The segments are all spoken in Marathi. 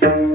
भक्त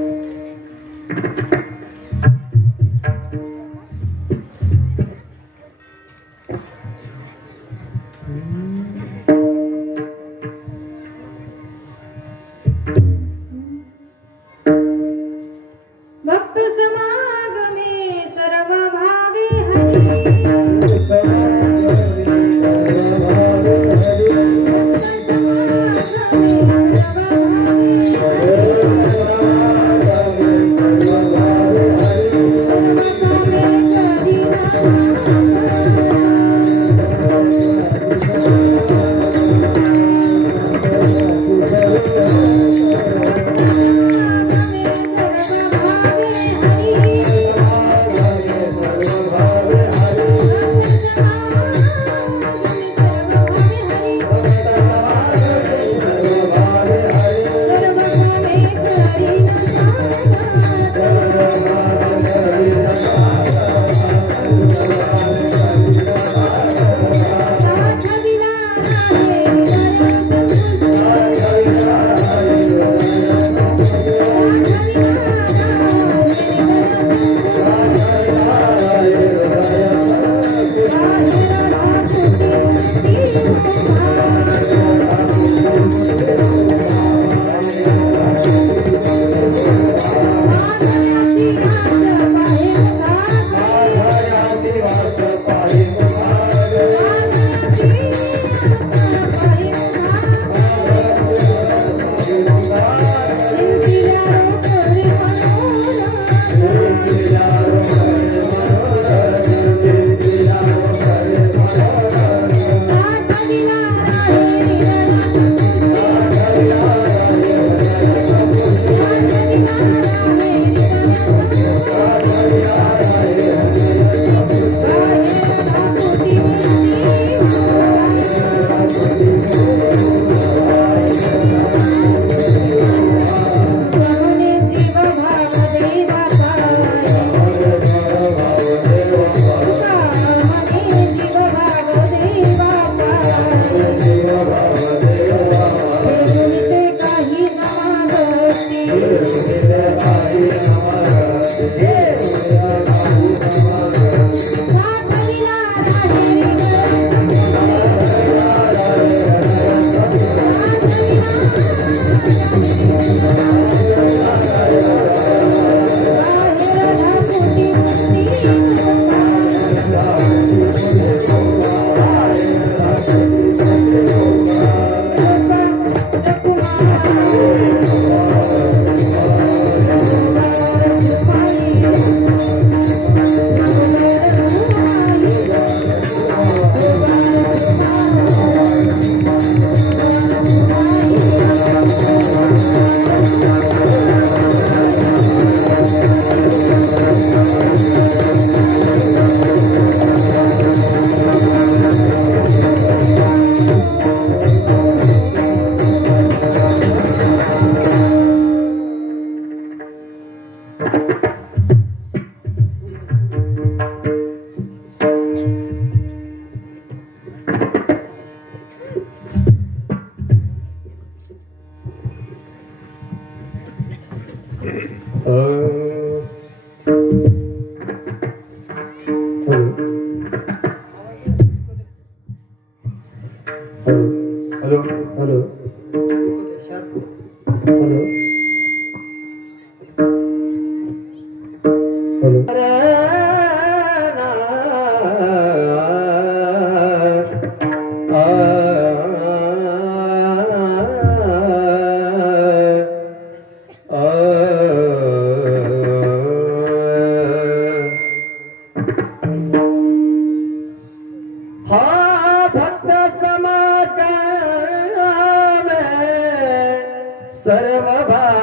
समागम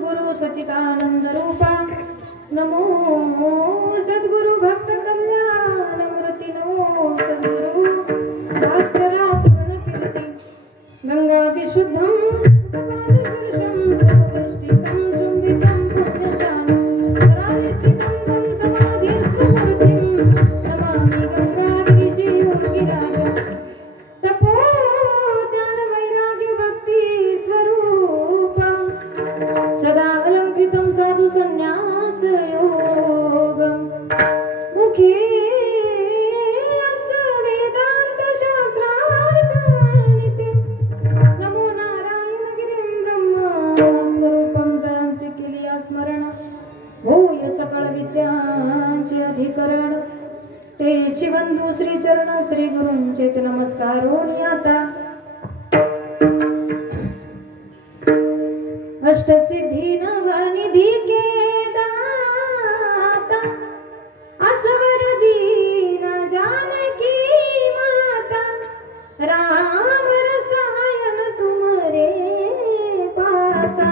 सद्गुरु सच्चिदानंद रूपा नमो सद्गुरु भक्त कल्याण मूर्ती नमो सद्गुरु भास्करा कीर्ती गंगा विशुद्धं पादस्पर्शं सर्वष्टितं चुंबितं पुण्यस्थानं राजस्थितं तं समाधिस्थमूर्तिं नमामि गंगागिरिचे योगिराज तपो ज्ञान वैराग्य भक्ति स्वरूपं सदा अलंकृतं साधु संन्यास योगं मुखे वेदांत शास्त्रार्थ नित्यं नमो नारायण गिरिं ब्रह्म स्वरूपं जयांचे केली स्मरण होय सकळ विद्यांचे अधिकरण तेची बंधू श्री चरण श्री गुरूंचे नमस्कारोनी आता अष्टसिद्धी नवनिधी के दाता असवर दीन जानकी माता राम रसायन तुमरे पासा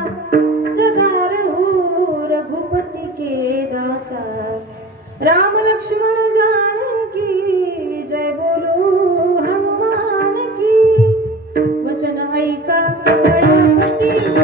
सदा रहू रघुपति के दासा राम लक्ष्मण जानकी जय बोलो हनुमान की वचन ऐका गणपती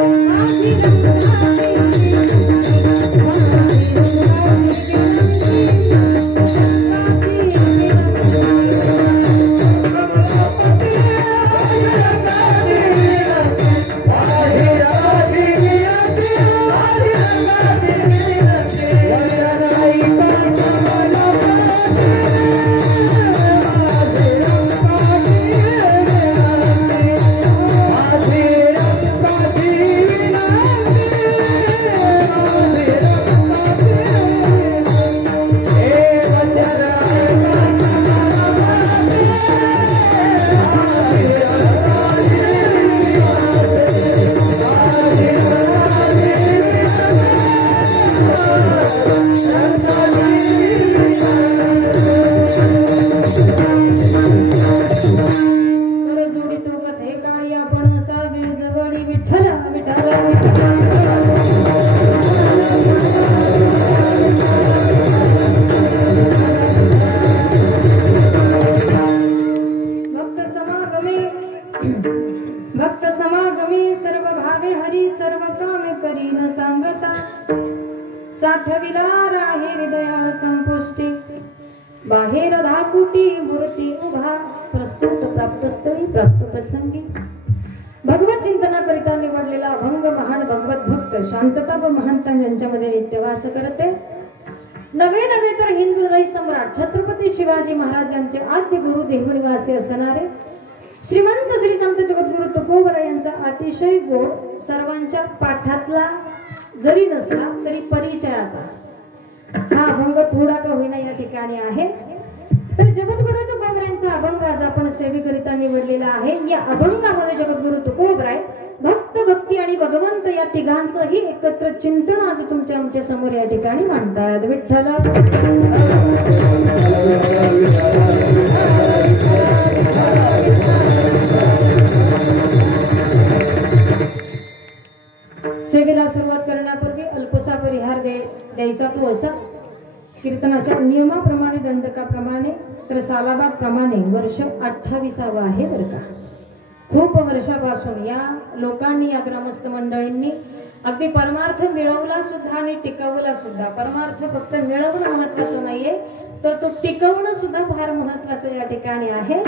माझी भगवत चिंतनाकरिता निवडलेला अभंग महान भगवत भक्त शांतता व महंता यांच्यामध्ये नित्यवास करते नवे नवे तर हिंदू हृदय सम्राट छत्रपती शिवाजी महाराज यांचे आद्य गुरु देहनिवासी असणारे श्रीमंत श्री संत जगद्गुरु तुकोबर यांचा अतिशय गोड सर्वांच्या पाठातला जरी नसला तरी परिचयाचा हा अभंग थोडा का होईना या ठिकाणी आहे तर जगद्गुरु तुकोबरायांचा अभंग आज आपण सेवेकरिता निवडलेला आहे या अभंगामध्ये जगद्गुरु तुकोबराय भक्त भक्ती आणि भगवंत या तिघांचंही एकत्र चिंतन आज तुमच्या आमच्या समोर या ठिकाणी मांडतात विठ्ठल सेवेला सुरुवात करण्यापूर्वी अल्पसा परिहार द्यायचा तो असा कीर्तनाच्या नियमाप्रमाणे दंडकाप्रमाणे तर सालाबाप्रमाणे वर्ष 28 आहे बरं का खूप वर्षापासून या लोकांनी या ग्रामस्थ मंडळींनी अगदी परमार्थ मिळवला सुद्धा आणि टिकवला सुद्धा परमार्थ फक्त मिळवणं महत्त्वाचं नाहीये तर तो टिकवणं सुद्धा फार महत्त्वाचं या ठिकाणी आहे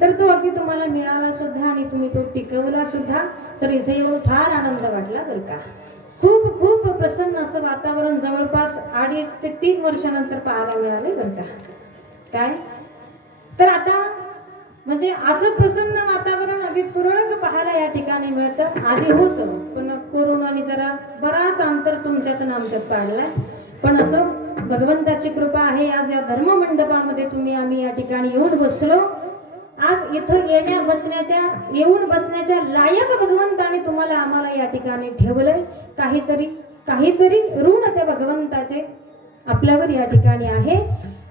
तर तो अगदी तुम्हाला मिळाला सुद्धा आणि तुम्ही तो टिकवला सुद्धा तर इथे येऊन फार आनंद वाटला बरं का खूप खूप प्रसन्न असं वातावरण जवळपास 2.5 ते 3 वर्षानंतर पाहायला मिळाले बरं का काय तर आता म्हणजे असं प्रसन्न वातावरण अगदी तुरळक पाहायला या ठिकाणी मिळतं आधी होतं पण कोरोनाने जरा बराच अंतर तुमच्यात आणि आमच्यात पाडलाय पण असं भगवंताची कृपा आहे आज या धर्म मंडपामध्ये तुम्ही आम्ही या ठिकाणी येऊन बसलो आज इथं येऊन बसण्याच्या लायक भगवंताने तुम्हाला आम्हाला या ठिकाणी ठेवलंय काहीतरी ऋण त्या भगवंताचे आपल्यावर या ठिकाणी आहे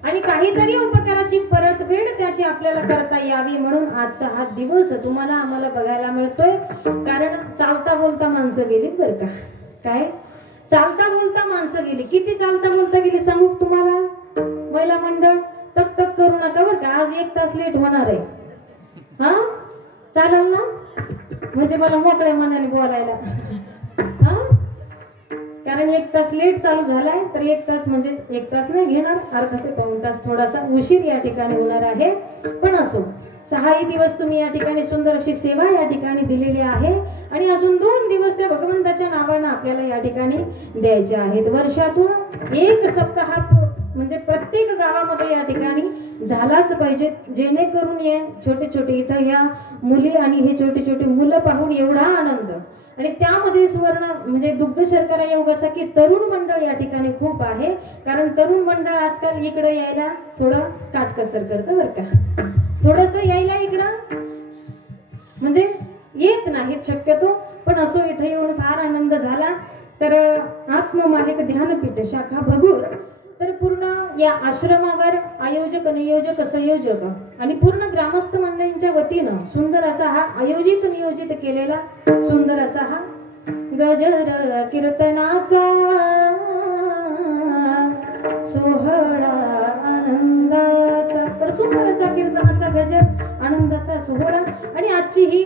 आणि काहीतरी उपकाराची परतफेड त्याची आपल्याला करता यावी म्हणून आजचा हा दिवस तुम्हाला आम्हाला बघायला मिळतोय कारण चालता बोलता माणसं गेलीत बरं का काय चालता बोलता माणसं गेली. किती चालता बोलता गेली सांगू तुम्हाला? महिला मंडळ तक तक करू नका बरं का, आज 1 तास लेट होणार आहे. हा चालेल ना? म्हणजे मला मोकळ्या मनाने बोलायला. हा कारण 1 तास लेट चालू झालाय तर 1 तास म्हणजे 1 तास नाही घेणार, अर्धा ते पाऊण तास थोडासा उशीर या ठिकाणी होणार आहे. पण असो, 6 दिवस तुम्ही या ठिकाणी सुंदर अशी सेवा या ठिकाणी दिलेली आहे आणि अजून 2 दिवस त्या भगवंताच्या नावानं आपल्याला या ठिकाणी द्यायचे आहेत. वर्षातून 1 सप्ताह म्हणजे प्रत्येक गावामध्ये या ठिकाणी झालाच पाहिजे, जेणेकरून हे छोटे छोटे इथं ह्या मुली आणि हे छोटे छोटे मुलं पाहून एवढा आनंद. आणि त्यामध्ये सुवर्ण म्हणजे दुग्ध शर्करा योग असा की तरुण मंडळ या ठिकाणी खूप आहे. कारण तरुण मंडळ आजकाल इकडे यायला थोडं काटकसर करतं बरं का, थोडस यायला इकडं म्हणजे येत नाहीत शक्यतो. पण असो, इथे येऊन फार आनंद झाला. तर आत्ममालिक ध्यानपीठ शाखा भगूर तर पूर्ण या आश्रमावर आयोजक, नियोजक, संयोजक आणि पूर्ण ग्रामस्थ मंडळींच्या वतीनं सुंदर असा हा आयोजित नियोजित केलेला सुंदर असा हा गजर कीर्तनाचा सोहळा आनंदाचा. तर सुंदर असा कीर्तनाचा गजर आनंदाचा सोहळा. आणि आजची ही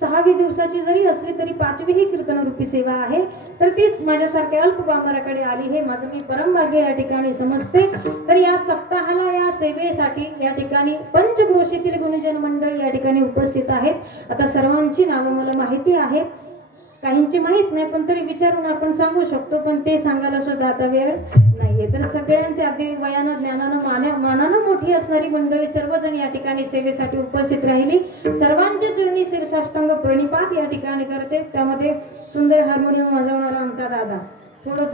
6वी दिवसाची जरी असली तरी 5वी ही कीर्तनरूपी सेवा आहे. तर तीच माझ्यासारख्या अल्प बांबराकडे आली हे माझं मी परमभाग्य या ठिकाणी समजते. तर या सप्ताहाला या सेवेसाठी या ठिकाणी पंचक्रोशीतील गुणजन मंडळ या ठिकाणी उपस्थित आहेत. आता सर्वांची नावं मला माहिती आहेत, काहींची माहित नाही, पण तरी विचारून आपण सांगू शकतो. पण ते सांगायला सुद्धा आता वेळ नाहीये. तर सगळ्यांचे अगदी वयानं ज्ञानानं मानानं मोठी असणारी मंडळी सर्वजण या ठिकाणी सेवेसाठी उपस्थित राहिली. सर्वांच्या चरणी शीर्षाष्टांग प्रणिपात या ठिकाणी करते. त्यामध्ये सुंदर हार्मोनियम वाजवणारा आमचा दादा थोडं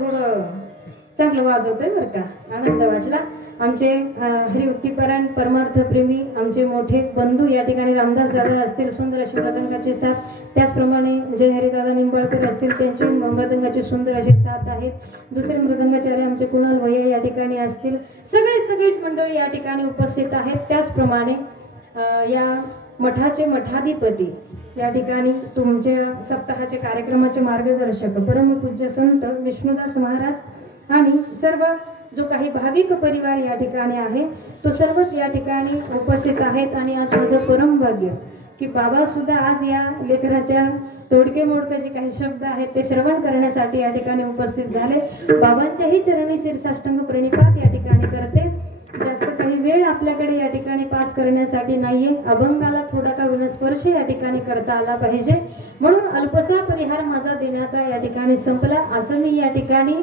चांगलं वाजवतोय बरं का, आनंद वाटला. आमचे हरिभक्तीपरायण परमार्थ प्रेमी आमचे मोठे बंधू या ठिकाणी रामदास दादा असतील, सुंदर अशी मृदंगाचे साथ. त्याचप्रमाणे जय हरिदादा निंबाळकर असतील, त्यांचे मृदंगाचे सुंदर असे साथ आहेत. दुसरे मृदंगाचार्य आमचे कुणाल भैया या ठिकाणी असतील. सगळीच मंडळी या ठिकाणी उपस्थित आहेत. त्याचप्रमाणे या मठाचे मठाधिपती या ठिकाणी तुमच्या सप्ताहाचे कार्यक्रमाचे मार्गदर्शक परमपूज्य संत विष्णुदास महाराज आणि सर्व जो काही भाविक परिवार या ठिकाणी आहे तो सर्वच या ठिकाणी उपस्थित आहेत. आणि आज माझं परम भाग्य की बाबा सुद्धा आज या लेकराच्या तोडके मोडके जे काही शब्द आहेत ते श्रवण करण्यासाठी या ठिकाणी उपस्थित झाले. बाबांच्याही चरणी शीर्षाष्टांग प्रणिपात या ठिकाणी करते. जास्त काही वेळ आपल्याकडे या ठिकाणी पास करण्यासाठी नाहीये. अभंगाला थोडा का विनस्पर्श या ठिकाणी करता आला पाहिजे, म्हणून अल्पसा परिहार माझा देण्याचा या ठिकाणी संपला. असं मी या ठिकाणी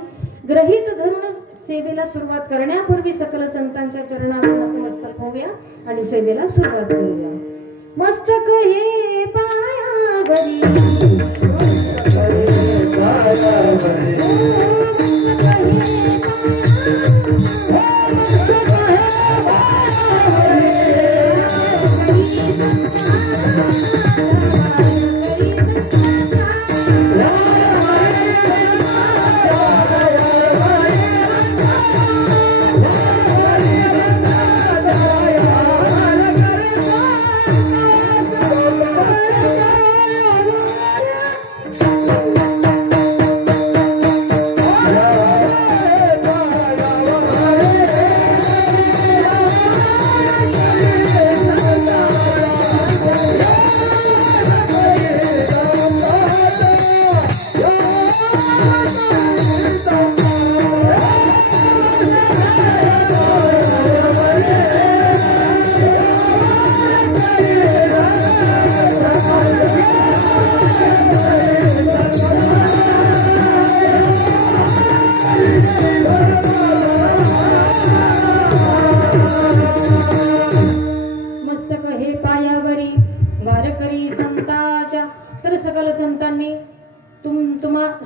ग्रहित धरून सेवेला सुरुवात करण्यापूर्वी सकल संतांच्या चरणावर नतमस्तक होऊया आणि सेवेला सुरुवात करूया. मस्तक हे पायावरी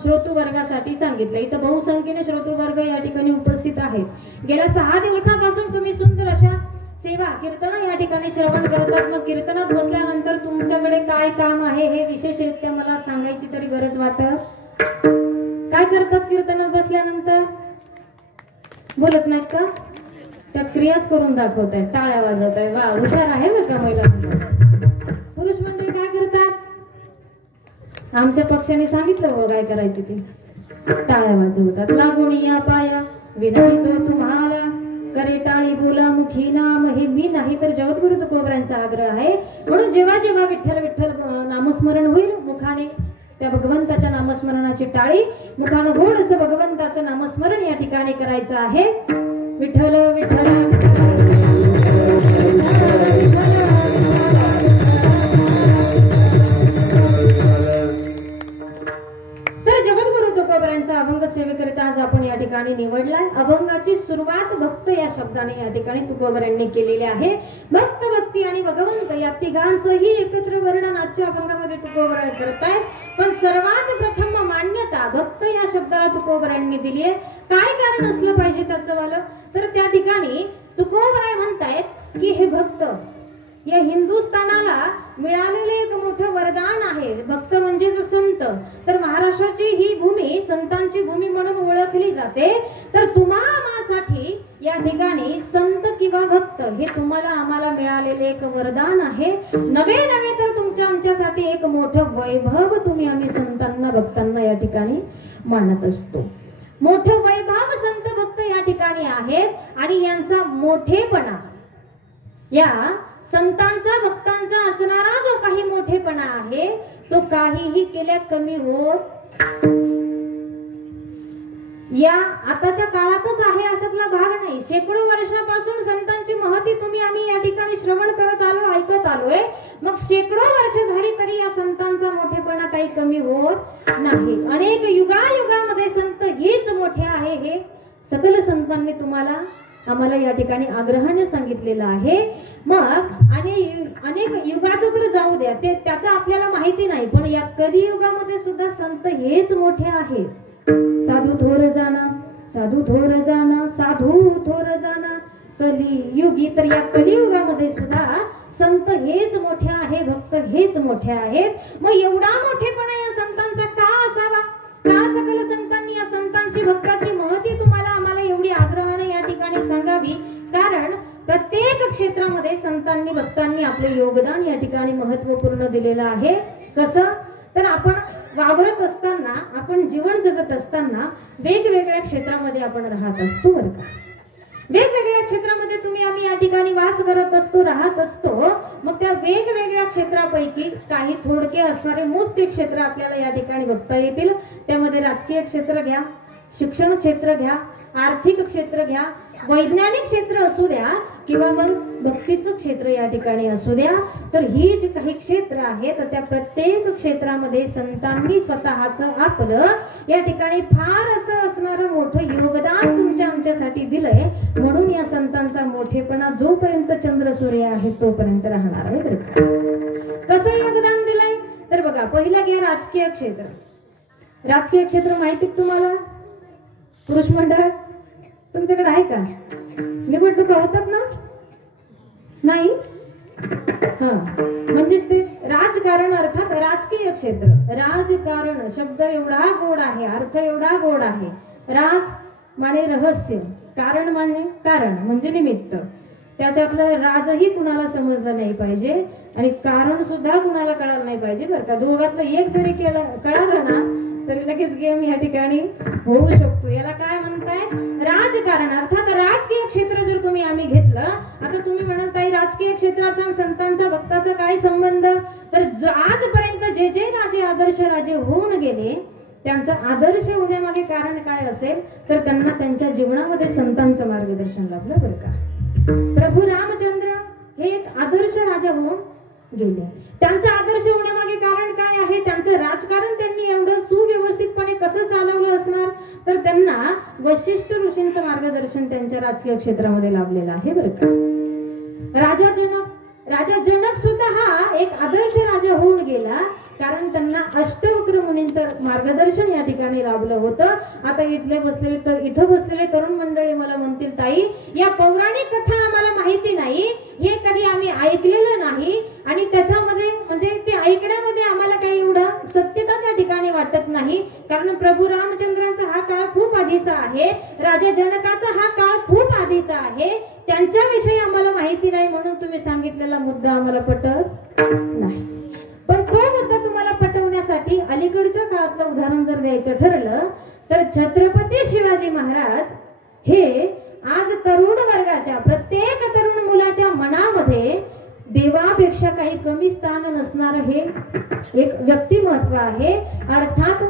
श्रोतू वर्गासाठी सांगितलं. इथं बहुसंख्येने श्रोतू वर्ग या ठिकाणी उपस्थित आहेत. गेल्या 6 दिवसापासून तुम्ही सुंदर अशा सेवा कीर्तन या ठिकाणी श्रवण करतात. मग कीर्तनात बसल्यानंतर तुमच्याकडे काय काम आहे हे विशेषरित्या मला सांगायची तरी गरज वाटत. काय करतात कीर्तनात बसल्यानंतर? बोलत नाहीत का? त्या क्रियाच करून दाखवत आहेत, टाळ्या वाजवत आहेत. वा, हुशार आहे बरं का महिला. पुरुष मंडळी काय करतात? आमच्या पक्षाने सांगितलं हो काय करायचं ते. टाळ्या वाजवतात. लागून या पाया विनवितो तुम्हाला, करे टाळी बोला मुखी नाम हे मी नाही तर जगद्गुरु तुकोबरांचा आग्रह आहे. म्हणून जेव्हा जेव्हा विठ्ठल विठ्ठल नामस्मरण होईल मुखाने त्या भगवंताच्या नामस्मरणाची टाळी मुखानं गोड असं भगवंताचं नामस्मरण या ठिकाणी करायचं आहे. विठ्ठल विठ्ठल तर जगद्गुरु तुकोबरांचा अभंग सेवेकरिता आज आपण या ठिकाणी निवडलाय. अभंगाची सुरुवात भक्त या शब्दाने या ठिकाणी तुकोबरांनी केलेली आहे. भक्त भक्ती आणि भगवंत या तिघांचंही एकत्र वर्णन आजच्या अभंगामध्ये तुकोबराय करतायत. पण सर्वात प्रथम मान्यता भक्त या शब्दाला तुकोबरांनी दिली आहे. काय कारण असलं पाहिजे त्याचं वालं, तर त्या ठिकाणी तुकोबराय म्हणतायत की हे भक्त या हिंदुस्थानाला मिळालेले एक मोठं वरदान आहे. भक्त म्हणजेच संत. तर महाराष्ट्राची ही भूमी संतांची भूमी म्हणून ओळखली जाते. तर तुम्हासाठी या ठिकाणी संत किंवा भक्त हे तुम्हाला आम्हाला मिळालेले एक वरदान आहे. नवे नवे तर तुमच्या आमच्यासाठी एक मोठं वैभव तुम्ही आम्ही संतांना भक्तांना या ठिकाणी मानत असतो. मोठं वैभव संत भक्त या ठिकाणी आहेत आणि यांचा मोठेपणा या संतांचा भक्तांचा असणारा जो काही मोठेपणा आहे तो काहीही केल्या कमी होत या आताच्या काळातच आहे अशातला भाग नाही. शेकडो वर्षापासून संतांची महती तुम्ही आम्ही या ठिकाणी श्रवण करत आलो ऐकत आलोय. मग शेकडो वर्ष झाली तरी या संतांचा मोठेपणा काही कमी होत नाही. अनेक युगायुगामध्ये संत हेच मोठे आहे हे सकल संतांनी तुम्हाला आम्हाला या ठिकाणी आग्रहाने सांगितलेलं आहे. मग अनेक युगाचं तर जाऊ द्या ते त्याचं आपल्याला माहिती नाही, पण या कलियुगामध्ये सुद्धा संत हेच मोठे आहेत. साधू थोर जाना साधू थोर जाना साधू थोर जाना कलियुगी. तर या कलियुगामध्ये सुद्धा संत हेच मोठे आहे भक्त हेच मोठे आहेत. मग एवढा मोठेपणा या संतांचा का असावा, का सकल संतांनी या संतांची भक्ताची महती तुम्हाला आम्हाला एवढी आग्रहाने या ठिकाणी सांगावी. कारण प्रत्येक क्षेत्रामध्ये संतांनी भक्तांनी आपले योगदान या ठिकाणी महत्वपूर्ण दिलेलं आहे. कसं तर आपण वावरत असताना आपण जीवन जगत असताना वेगवेगळ्या क्षेत्रामध्ये आपण राहत असतो बरं का. वेगवेगळ्या क्षेत्रामध्ये तुम्ही आम्ही या ठिकाणी वास करत असतो राहत असतो. मग त्या वेगवेगळ्या क्षेत्रापैकी काही थोडके असणारे मोजके क्षेत्र आपल्याला या ठिकाणी बघता येतील. त्यामध्ये राजकीय क्षेत्र घ्या, शिक्षण क्षेत्र घ्या, आर्थिक क्षेत्र घ्या, वैज्ञानिक क्षेत्र असू द्या किंवा मग भक्तीचं क्षेत्र या ठिकाणी असू द्या. तर ही जी काही क्षेत्र आहेत त्या प्रत्येक क्षेत्रामध्ये संतांनी स्वतःचं आपलं या ठिकाणी फार असं असणारं मोठं योगदान तुमच्या आमच्यासाठी दिलंय. म्हणून या संतांचा मोठेपणा जोपर्यंत चंद्र सूर्य आहे तोपर्यंत राहणार आहे बरं का. कसं योगदान दिलंय तर बघा, पहिला घ्या राजकीय क्षेत्र. राजकीय क्षेत्र माहिती तुम्हाला, पुरुष मंडळ तुमच्याकडे आहे का? निवडणुका होतात ना? नाही हा, म्हणजेच ते राजकारण अर्थात राजकीय क्षेत्र. राजकारण शब्द एवढा गोड आहे, अर्थ एवढा गोड आहे. राज माने रहस्य, कारण माने कारण म्हणजे निमित्त. त्याच्यातलं राजही कुणाला समजलं नाही पाहिजे आणि कारण सुद्धा कुणाला कळालं नाही पाहिजे बरं का. दोघातलं एक जरी कळालं ना तरी लगेच गेम या ठिकाणी होऊ शकतो. याला काय म्हणताय? राजकारण अर्थात राजकीय क्षेत्र जर तुम्ही आम्ही घेतलं. आता तुम्ही म्हणताय राजकीय क्षेत्राचा संतांचा भक्ताचा काय संबंध, तर आजपर्यंत जे जे राजे आदर्श राजे होऊन गेले त्यांचा आदर्श होण्यामागे कारण काय असेल तर त्यांना त्यांच्या जीवनामध्ये संतांचं मार्गदर्शन लाभलं बरं का. प्रभू रामचंद्र हे एक आदर्श राजा होऊन गेले. त्यांचा आदर्श होण्यामागे कारण काय आहे? त्यांचं राजकारण त्यांनी एवढं सुव्यवस्थितपणे कसं चालवलं असणार तर त्यांना वशिष्ठ ऋषींचं मार्गदर्शन त्यांच्या राजकीय क्षेत्रामध्ये लाभलेलं आहे बरं का. राजा जनक सुद्धा हा एक आदर्श राजा होऊन गेला कारण त्यांना अष्टवक्र मुनींचं मार्गदर्शन या ठिकाणी लाभलं होतं. आता इथं बसलेले तरुण मंडळी मला म्हणतील ताई या पौराणिक कथा आम्हाला माहिती नाही, हे कधी आम्ही ऐकलेलं नाही आणि त्याच्यामध्ये म्हणजे ते ऐकण्यामध्ये आम्हाला काही एवढं सत्यता त्या ठिकाणी वाटत नाही. कारण प्रभू रामचंद्रांचा हा काळ खूप आधीचा आहे, राजा जनकाचा हा काळ खूप आधीचा आहे. त्यांच्याविषयी आम्हाला माहिती नाही म्हणून तुम्ही सांगितलेला मुद्दा आम्हाला पटत नाही. पण तो मुद्दा तुम्हाला पटवण्यासाठी अलीकडच्या काळातलं उदाहरण जर द्यायचं ठरलं तर छत्रपती शिवाजी महाराज हे आज तरुण वर्गाच्या प्रत्येक तरुण मुलाच्या मनामध्ये देवापेक्षा काही कमी स्थान नसणार हे एक व्यक्तिमत्व आहे। अर्थात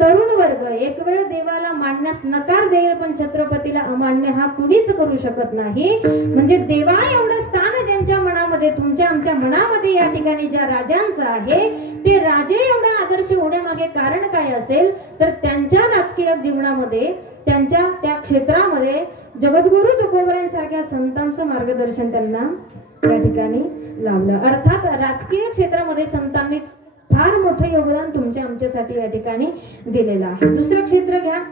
तरुण वर्ग एक वेळ देवाला मानण्यास नकार देईल, पण छत्रपतीला अमान्य हा कुणीच करू शकत नाही। म्हणजे देवा एवढं स्थान ज्यांच्या मनामध्ये, तुमच्या आमच्या मनामध्ये या ठिकाणी ज्या राजांचं आहे, ते राजे एवढा आदर्श होण्यामागे कारण काय असेल तर त्यांच्या राजकीय जीवनामध्ये, त्यांच्या त्या क्षेत्रामध्ये जगद्गुरु तुकोबरायांसारख्या संतांचं मार्गदर्शन त्यांना या ठिकाणी लाभलं। अर्थात राजकीय क्षेत्रामध्ये संतांनी फार मोठं योगदान तुमच्या आमच्यासाठी या ठिकाणी दिलेलं आहे। दुसरं क्षेत्र घ्या,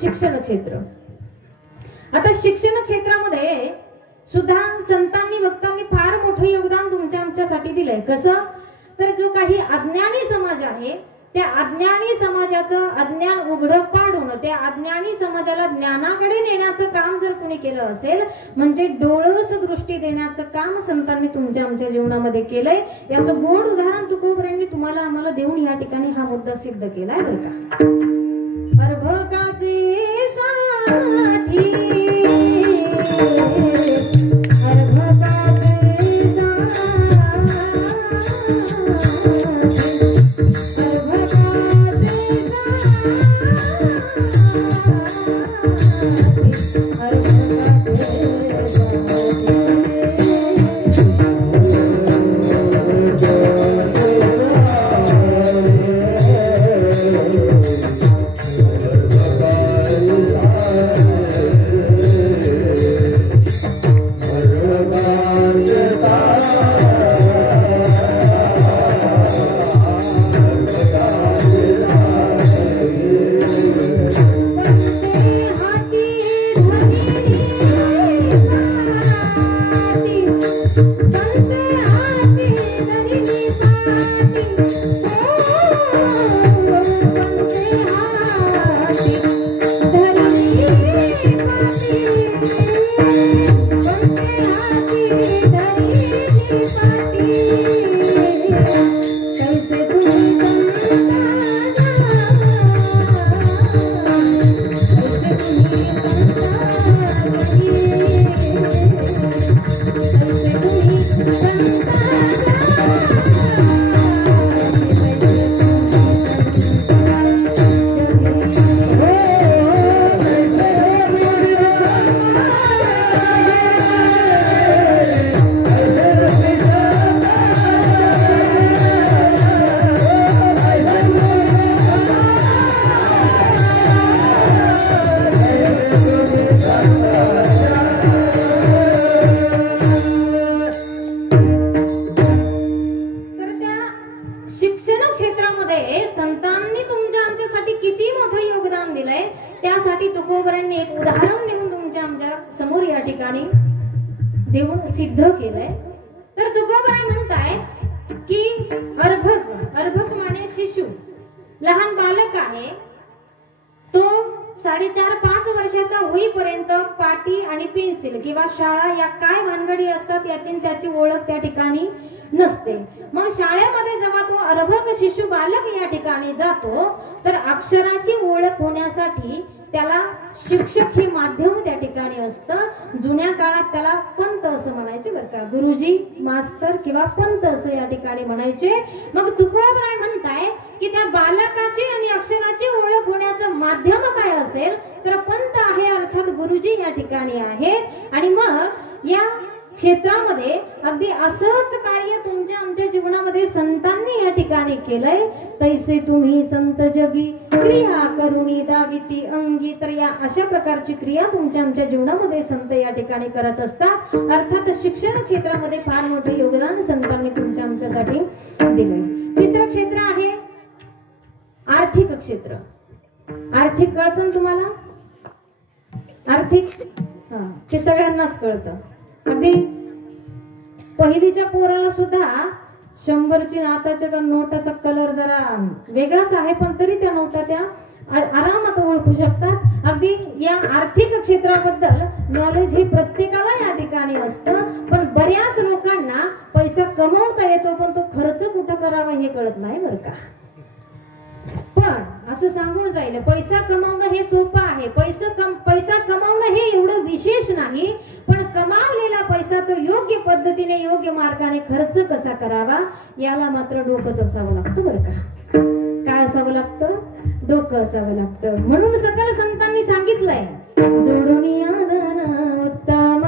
शिक्षण क्षेत्र। आता शिक्षण क्षेत्रामध्ये सुद्धा संतांनी भक्तांनी फार मोठं योगदान तुमच्या आमच्यासाठी दिलंय। कसं तर जो काही अज्ञानी समाज आहे त्या अज्ञानी समाजाचं अज्ञान उघडं पाडून त्या अज्ञानी समाजाला ज्ञानाकडे नेण्याचं काम जर कोणी केलं असेल, म्हणजे डोळस दृष्टी देण्याचं काम संतांनी तुमच्या आमच्या जीवनामध्ये केलंय। याचं गोड उदाहरण तुकोबरायांनी तुम्हाला आम्हाला देऊन या ठिकाणी हा मुद्दा सिद्ध केलाय बरं का। अर्भकाचे साथी अक्षराची ओळख होण्यासाठी त्याला शिक्षक हे माध्यम त्या ठिकाणी असतं। जुन्या काळात त्याला पंत असं म्हणायचे बरं का, गुरुजी मास्तर किंवा पंत असं या ठिकाणी म्हणायचे। मग तुकोबराय म्हणताय की त्या बालकाची आणि अक्षराची ओळख होण्याचं माध्यम काय असेल तर पंत आहे, अर्थात गुरुजी या ठिकाणी आहेत। आणि मग या क्षेत्रामध्ये अगदी असंच कार्य तुमच्या आमच्या जीवनामध्ये संतांनी या ठिकाणी केलंय। तैसे तुम्ही संत जगी क्रिया करुणी दाविती अंगी, तर या अशा प्रकारची क्रिया तुमच्या आमच्या जीवनामध्ये संत या ठिकाणी करत असतात। अर्थात शिक्षण क्षेत्रामध्ये फार मोठे योगदान संतांनी तुमच्या आमच्यासाठी दिलंय। तिसरं क्षेत्र आहे आर्थिक क्षेत्र। आर्थिक कळतं तुम्हाला? आर्थिक ते सगळ्यांनाच कळतं। अगदी पहिलीच्या पोराला सुद्धा 100ची आताच्या नोटाचा कलर जरा वेगळाच आहे, पण तरी त्या नोटा त्या आरामात ओळखू शकतात। अगदी या आर्थिक क्षेत्राबद्दल नॉलेज हे प्रत्येकाला या ठिकाणी असतं, पण बऱ्याच लोकांना पैसा कमवता येतो पण तो खर्च कुठं करावा हे कळत नाही बरं का। पण असं सांगून जाईल पैसा कमावणं हे सोपं आहे, पैसा कमावणं हे एवढं विशेष नाही, पण कमावलेला पैसा तो योग्य पद्धतीने योग्य मार्गाने खर्च कसा करावा याला मात्र डोकंच असावं लागतं बरं का. काय असावं लागतं? डोकं असावं लागतं. म्हणून सकल संतांनी सांगितलंय जोडून यादना उत्तम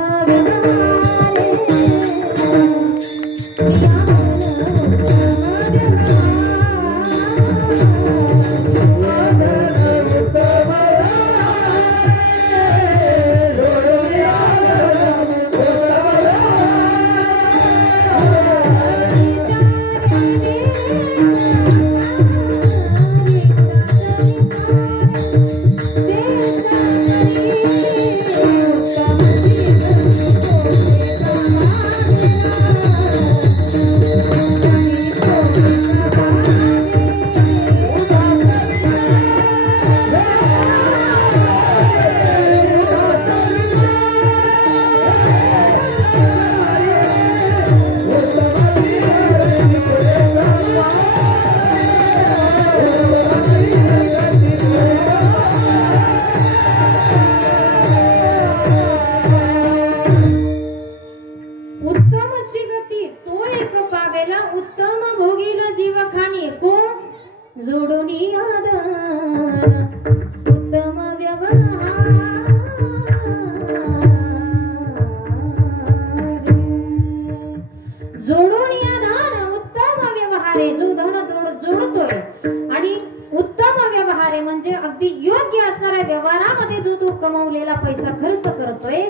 कमवलेला पैसा खर्च करतोय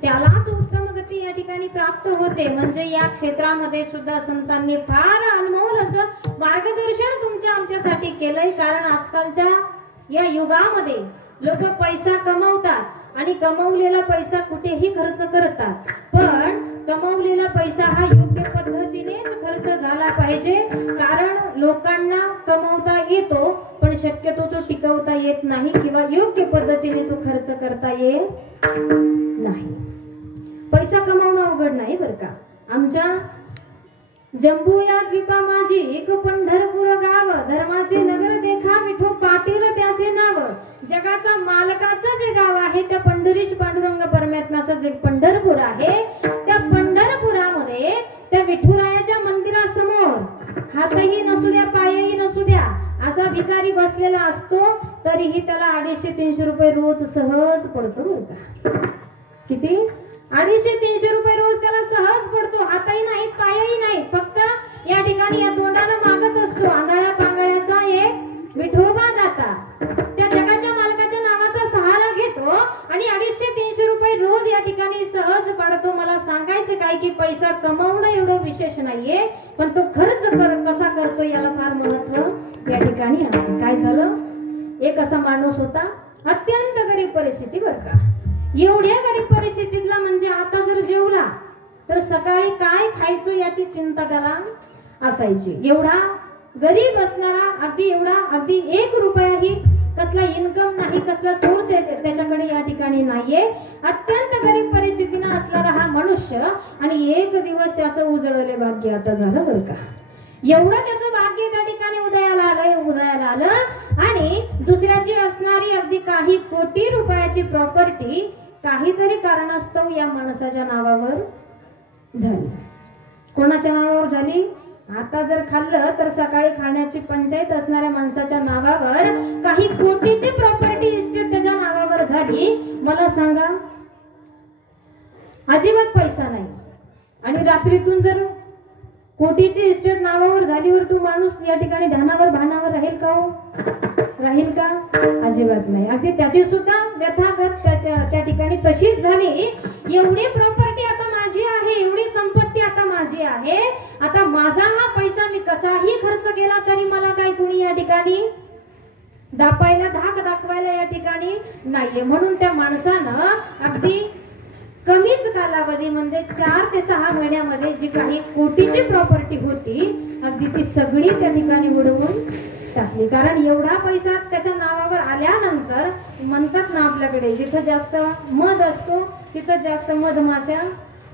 त्यालाच उत्तम गती या ठिकाणी प्राप्त होते. म्हणजे या क्षेत्रामध्ये सुद्धा संतांनी फार अनमोल असं मार्गदर्शन तुमच्या आमच्यासाठी केलंय. कारण आजकालच्या या युगामध्ये लोक पैसा कमवतात आणि कमवलेला पैसा कुठेही खर्च करतात, पण कमवलेला पैसा हा योग्य पद्धतीनेच खर्च झाला पाहिजे. कारण लोकांना कमवता येतो पण शक्यतो तो टिकवता येत नाही किंवा योग्य पद्धतीने तो खर्च करता येत नाही. पैसा कमावणं अवघड नाही बरं का. आमच्या जम्बू या द्वीपा माझी एक पंढरपूर गाव, धर्माचे नगर देखा विठो पाटील त्याचे नाव. जगाचा मालकाचं जे गाव आहे त्या पंढरीश पांडुरंग परमात्म्याचं जे पंढरपूर आहे त्या पंढरपुरामध्ये त्या विठुरायाच्या मंदिरासमोर हातही नसू द्या पायही नसू द्या असा भिकारी बसलेला असतो, तरीही त्याला 250-300 रुपये रोज सहज पडतो बरं का. किती? 250-300 रुपये रोज त्याला सहज पडतो. हातही नाहीत पायही नाहीत, फक्त या ठिकाणी या तोंडानं मागत असतो. आंधळ्या पांगळ्याचा एक विठोबा दाता त्या जगाच्या मालकाच्या नावाचा सहारा घेतो आणि 250-300 रुपये रोज या ठिकाणी सहज काढतो. मला सांगायचं काय की पैसा कमावणं एवढं विशेष नाहीये, पण तो खर्च कसा करतो याला फार महत्व या ठिकाणी आहे. काय झालं, एक असा माणूस होता अत्यंत गरीब परिस्थिती बरं का. एवढ्या गरीब परिस्थितीतला म्हणजे आता जर जेवला तर सकाळी काय खायचं याची चिंता त्याला असायची. एवढा गरीब असणारा अगदी 1 रुपयाही कसला इन्कम नाही, कसला सोर्स त्याच्याकडे या ठिकाणी नाहीये. अत्यंत गरीब परिस्थितीने असणारा हा मनुष्य आणि एक दिवस त्याचं उजळले भाग्य आता झालं बरं का. एवढं त्याचं भाग्य त्या ठिकाणी उदयाला आलं आणि दुसऱ्याची असणारी अगदी काही कोटी रुपयाची प्रॉपर्टी काहीतरी कारणास्तव या माणसाच्या नावावर झाली. कोणाच्या नावावर झाली? आता जर खाल्लं तर सकाळी खाण्याची पंचायत असणाऱ्या माणसाच्या नावावर काही कोटीची प्रॉपर्टी इस्टेट त्याच्या नावावर झाली. मला सांगा, अजिबात पैसा नाही आणि रात्रीतून जर कोटीची इस्टेट नावावर झालीवर तो माणूस या ठिकाणी ध्यानावर भानावर राहील का हो? राहील का? अजिबात नाही. अगदी त्याची सुद्धा व्यथागत त्या ठिकाणी तशीच झाली. एवढी प्रॉपर्टी आता माझी आहे, एवढी संपत्ती आता माझी आहे, आता माझा हा पैसा मी कसाही खर्च केला तरी मला काय कुणी या ठिकाणी दापायला धाक दाखवायला या ठिकाणी नाहीये. म्हणून त्या माणसानं अगदी कमीच कालावधीमध्ये 4 ते 6 महिन्यामध्ये जी काही कोटीची प्रॉपर्टी होती अगदी ती सगळी त्या ठिकाणी उडवून टाकली. कारण एवढा पैसा त्याच्या नावावर आल्यानंतर म्हणतात ना आपल्याकडे जिथं जास्त मध असतो तिथं जास्त मधमाशा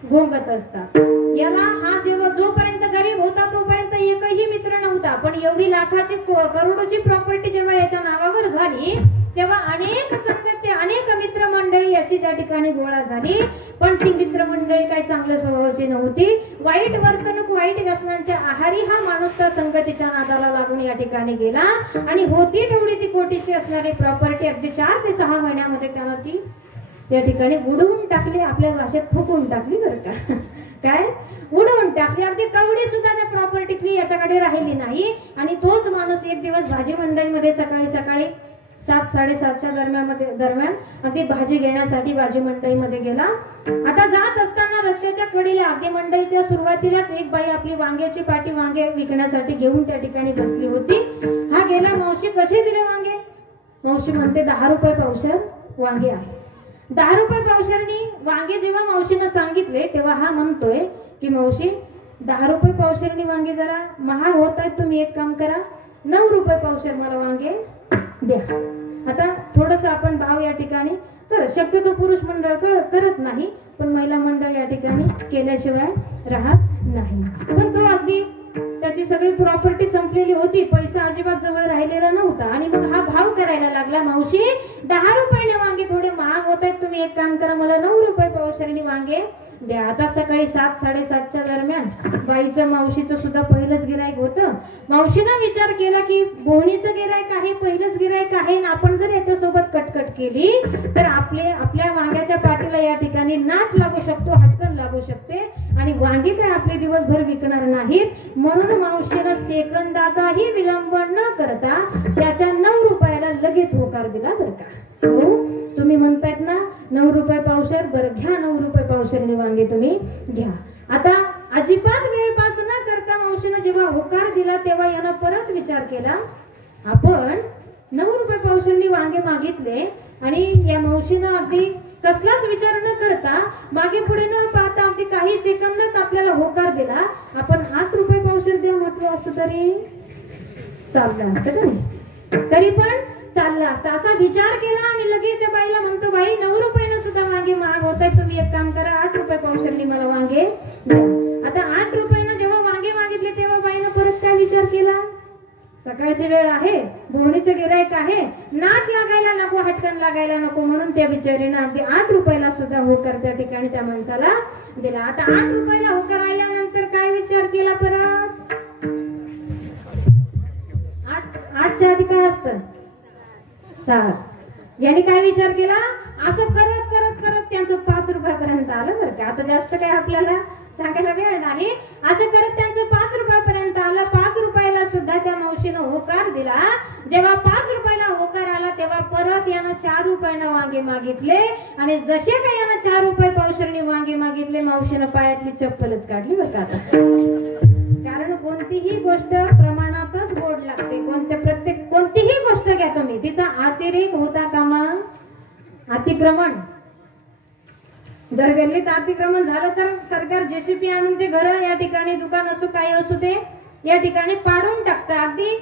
घोंगत असतात. याला हा जेव्हा जोपर्यंत गरीब होता तोपर्यंत एकही मित्र नव्हता, पण एवढी लाखाची करोडोची प्रॉपर्टी जेव्हा याच्या नावावर झाली तेव्हा अनेक संगती अनेक मित्रमंडळी याची त्या ठिकाणी गोळा झाली, पण ती मित्रमंडळी काही चांगल्या स्वभावाची नव्हती. वाईट वर्तणूक वाईट व्यसनांच्या आहारी हा माणूस त्या संगतीच्या नादाला लागून या ठिकाणी गेला आणि होती तेवढी ती कोटीची असणारी प्रॉपर्टी अगदी 4 ते 6 महिन्यामध्ये त्यानं ती या ठिकाणी उडवून टाकली. आपल्या भाषेत फुकून टाकली बरं का. काय उडवून टाकली. अगदी कवडी सुद्धा त्या प्रॉपर्टीतली याच्याकडे राहिली नाही. आणि तोच माणूस एक दिवस भाजी मंडईमध्ये सकाळी 7-7:30च्या दरम्यान अगदी भाजी घेण्यासाठी भाजी मंडईमध्ये गेला. आता जात असताना रस्त्याच्या कडेला अगदी मंडईच्या सुरुवातीलाच एक बाई आपली वांग्याची पाटी वांगे विकण्यासाठी घेऊन त्या ठिकाणी बसली होती. हा गेला, मावशी कसे दिले वांगे? मावशी म्हणते 10 रुपये पावशेर वांगे आहे. 10 रुपये पावशेरनी वांगे जेव्हा मावशीनं सांगितले तेव्हा हा म्हणतोय की मावशी 10 रुपये पावशेरनी वांगे जरा महाग होत आहेत, तुम्ही एक काम करा 9 रुपये पावशेर मला वांगे द्या. आता थोडस आपण भाव या ठिकाणी करत, शक्यतो पुरुष मंडळ करत नाही, पण महिला मंडळ या ठिकाणी केल्याशिवाय राहत नाही. पण तो अगदी त्याची सगळी प्रॉपर्टी संपलेली होती, पैसा अजिबात जवळ राहिलेला नव्हता आणि मग हा भाव करायला लागला, मावशी 10 रुपयाने वांगे थोडे महाग होत आहेत, तुम्ही एक काम करा मला 9 रुपये पावशेरनी वांगे द्या. आता सकाळी 7-7:30च्या दरम्यान बाईचं मावशीचं सुद्धा पहिलंच गिराईक होतं. मावशीनं विचार केला की बोहणीचं गिराईक आहे, पहिलंच गिराईक आहे, आपण जर याच्यासोबत कटकट केली तर आपल्या वांग्याच्या पाठीला या ठिकाणी नाट लागू शकतो, हटकन लागू शकते आणि वांगी काय आपले दिवसभर विकणार नाहीत. म्हणून मावशीनं सेकंदाचाही विलंब न करता त्याच्या 9 रुपयाला लगेच होकार दिला बरं का. हो, तुम्ही म्हणतायत ना 9 रुपये पावशेर, बरं घ्या 9 रुपये पावशेरनी वांगे तुम्ही घ्या. आता अजिबात वेळ पास न करता मावशीनं जेव्हा होकार दिला तेव्हा यानं परत विचार केला, आपण 9 रुपये पावशेरनी वांगे मागितले आणि या मावशीनं अगदी कसलाच विचार न करता मागे पुढे न पाहता अगदी काही सेकंदात आपल्याला होकार दिला. आपण 8 रुपये पावशेर द्या म्हटलं असतं तरी चाललं असतं का नाही? तरी पण चाललं असतं. असा विचार केला आणि लगेच त्या बाईला म्हणतो, बाई 9 रुपयानं सुद्धा वांगे महाग होत आहेत, तुम्ही एक काम करा 8 रुपये पावशेरनी मला वांगे द्या. आता 8 रुपयानं जेव्हा वांगे मागितले तेव्हा बाईनं परत काय विचार केला, सकाळची वेळ आहे, बोहणीचं गिराईक आहे, नाट लागायला नको, हटकन लागायला नको, म्हणून त्या बिचारीनं अगदी 8 रुपयाला सुद्धा होकार त्या ठिकाणी त्या माणसाला दिला. आता 8 रुपयाला होकार आल्यानंतर काय विचार केला परत, 8च्या आधी काय असतं 7. याने काय विचार केला, असं करत करत करत त्यांचं 5 रुपयापर्यंत आलं बरं का. आता जास्त काय आपल्याला सांगायला वेळ नाही. असं करत त्यांचं 5 रुपयापर्यंत आलं. 5 रुपयाला सुद्धा त्या मावशीनं होकार दिला. जेव्हा 5 रुपयाला होकार आला तेव्हा परत यानं 4 रुपयानं वांगे मागितले आणि जसे काही यानं 4 रुपये पावशेरनी वांगे मागितले, मावशीनं पायातली चप्पलच काढली बरं का. आता कारण कोणतीही गोष्ट प्रमाणातच गोड लागते. कोणतीही गोष्ट घ्या तुम्ही, तिचा अतिरेक होता कामा. अतिक्रमण जर गल्लीत अतिक्रमण झालं तर सरकार जेसीबी आणून ते घर या ठिकाणी दुकान असो काही असू ते या ठिकाणी पाडून टाकतं. अगदी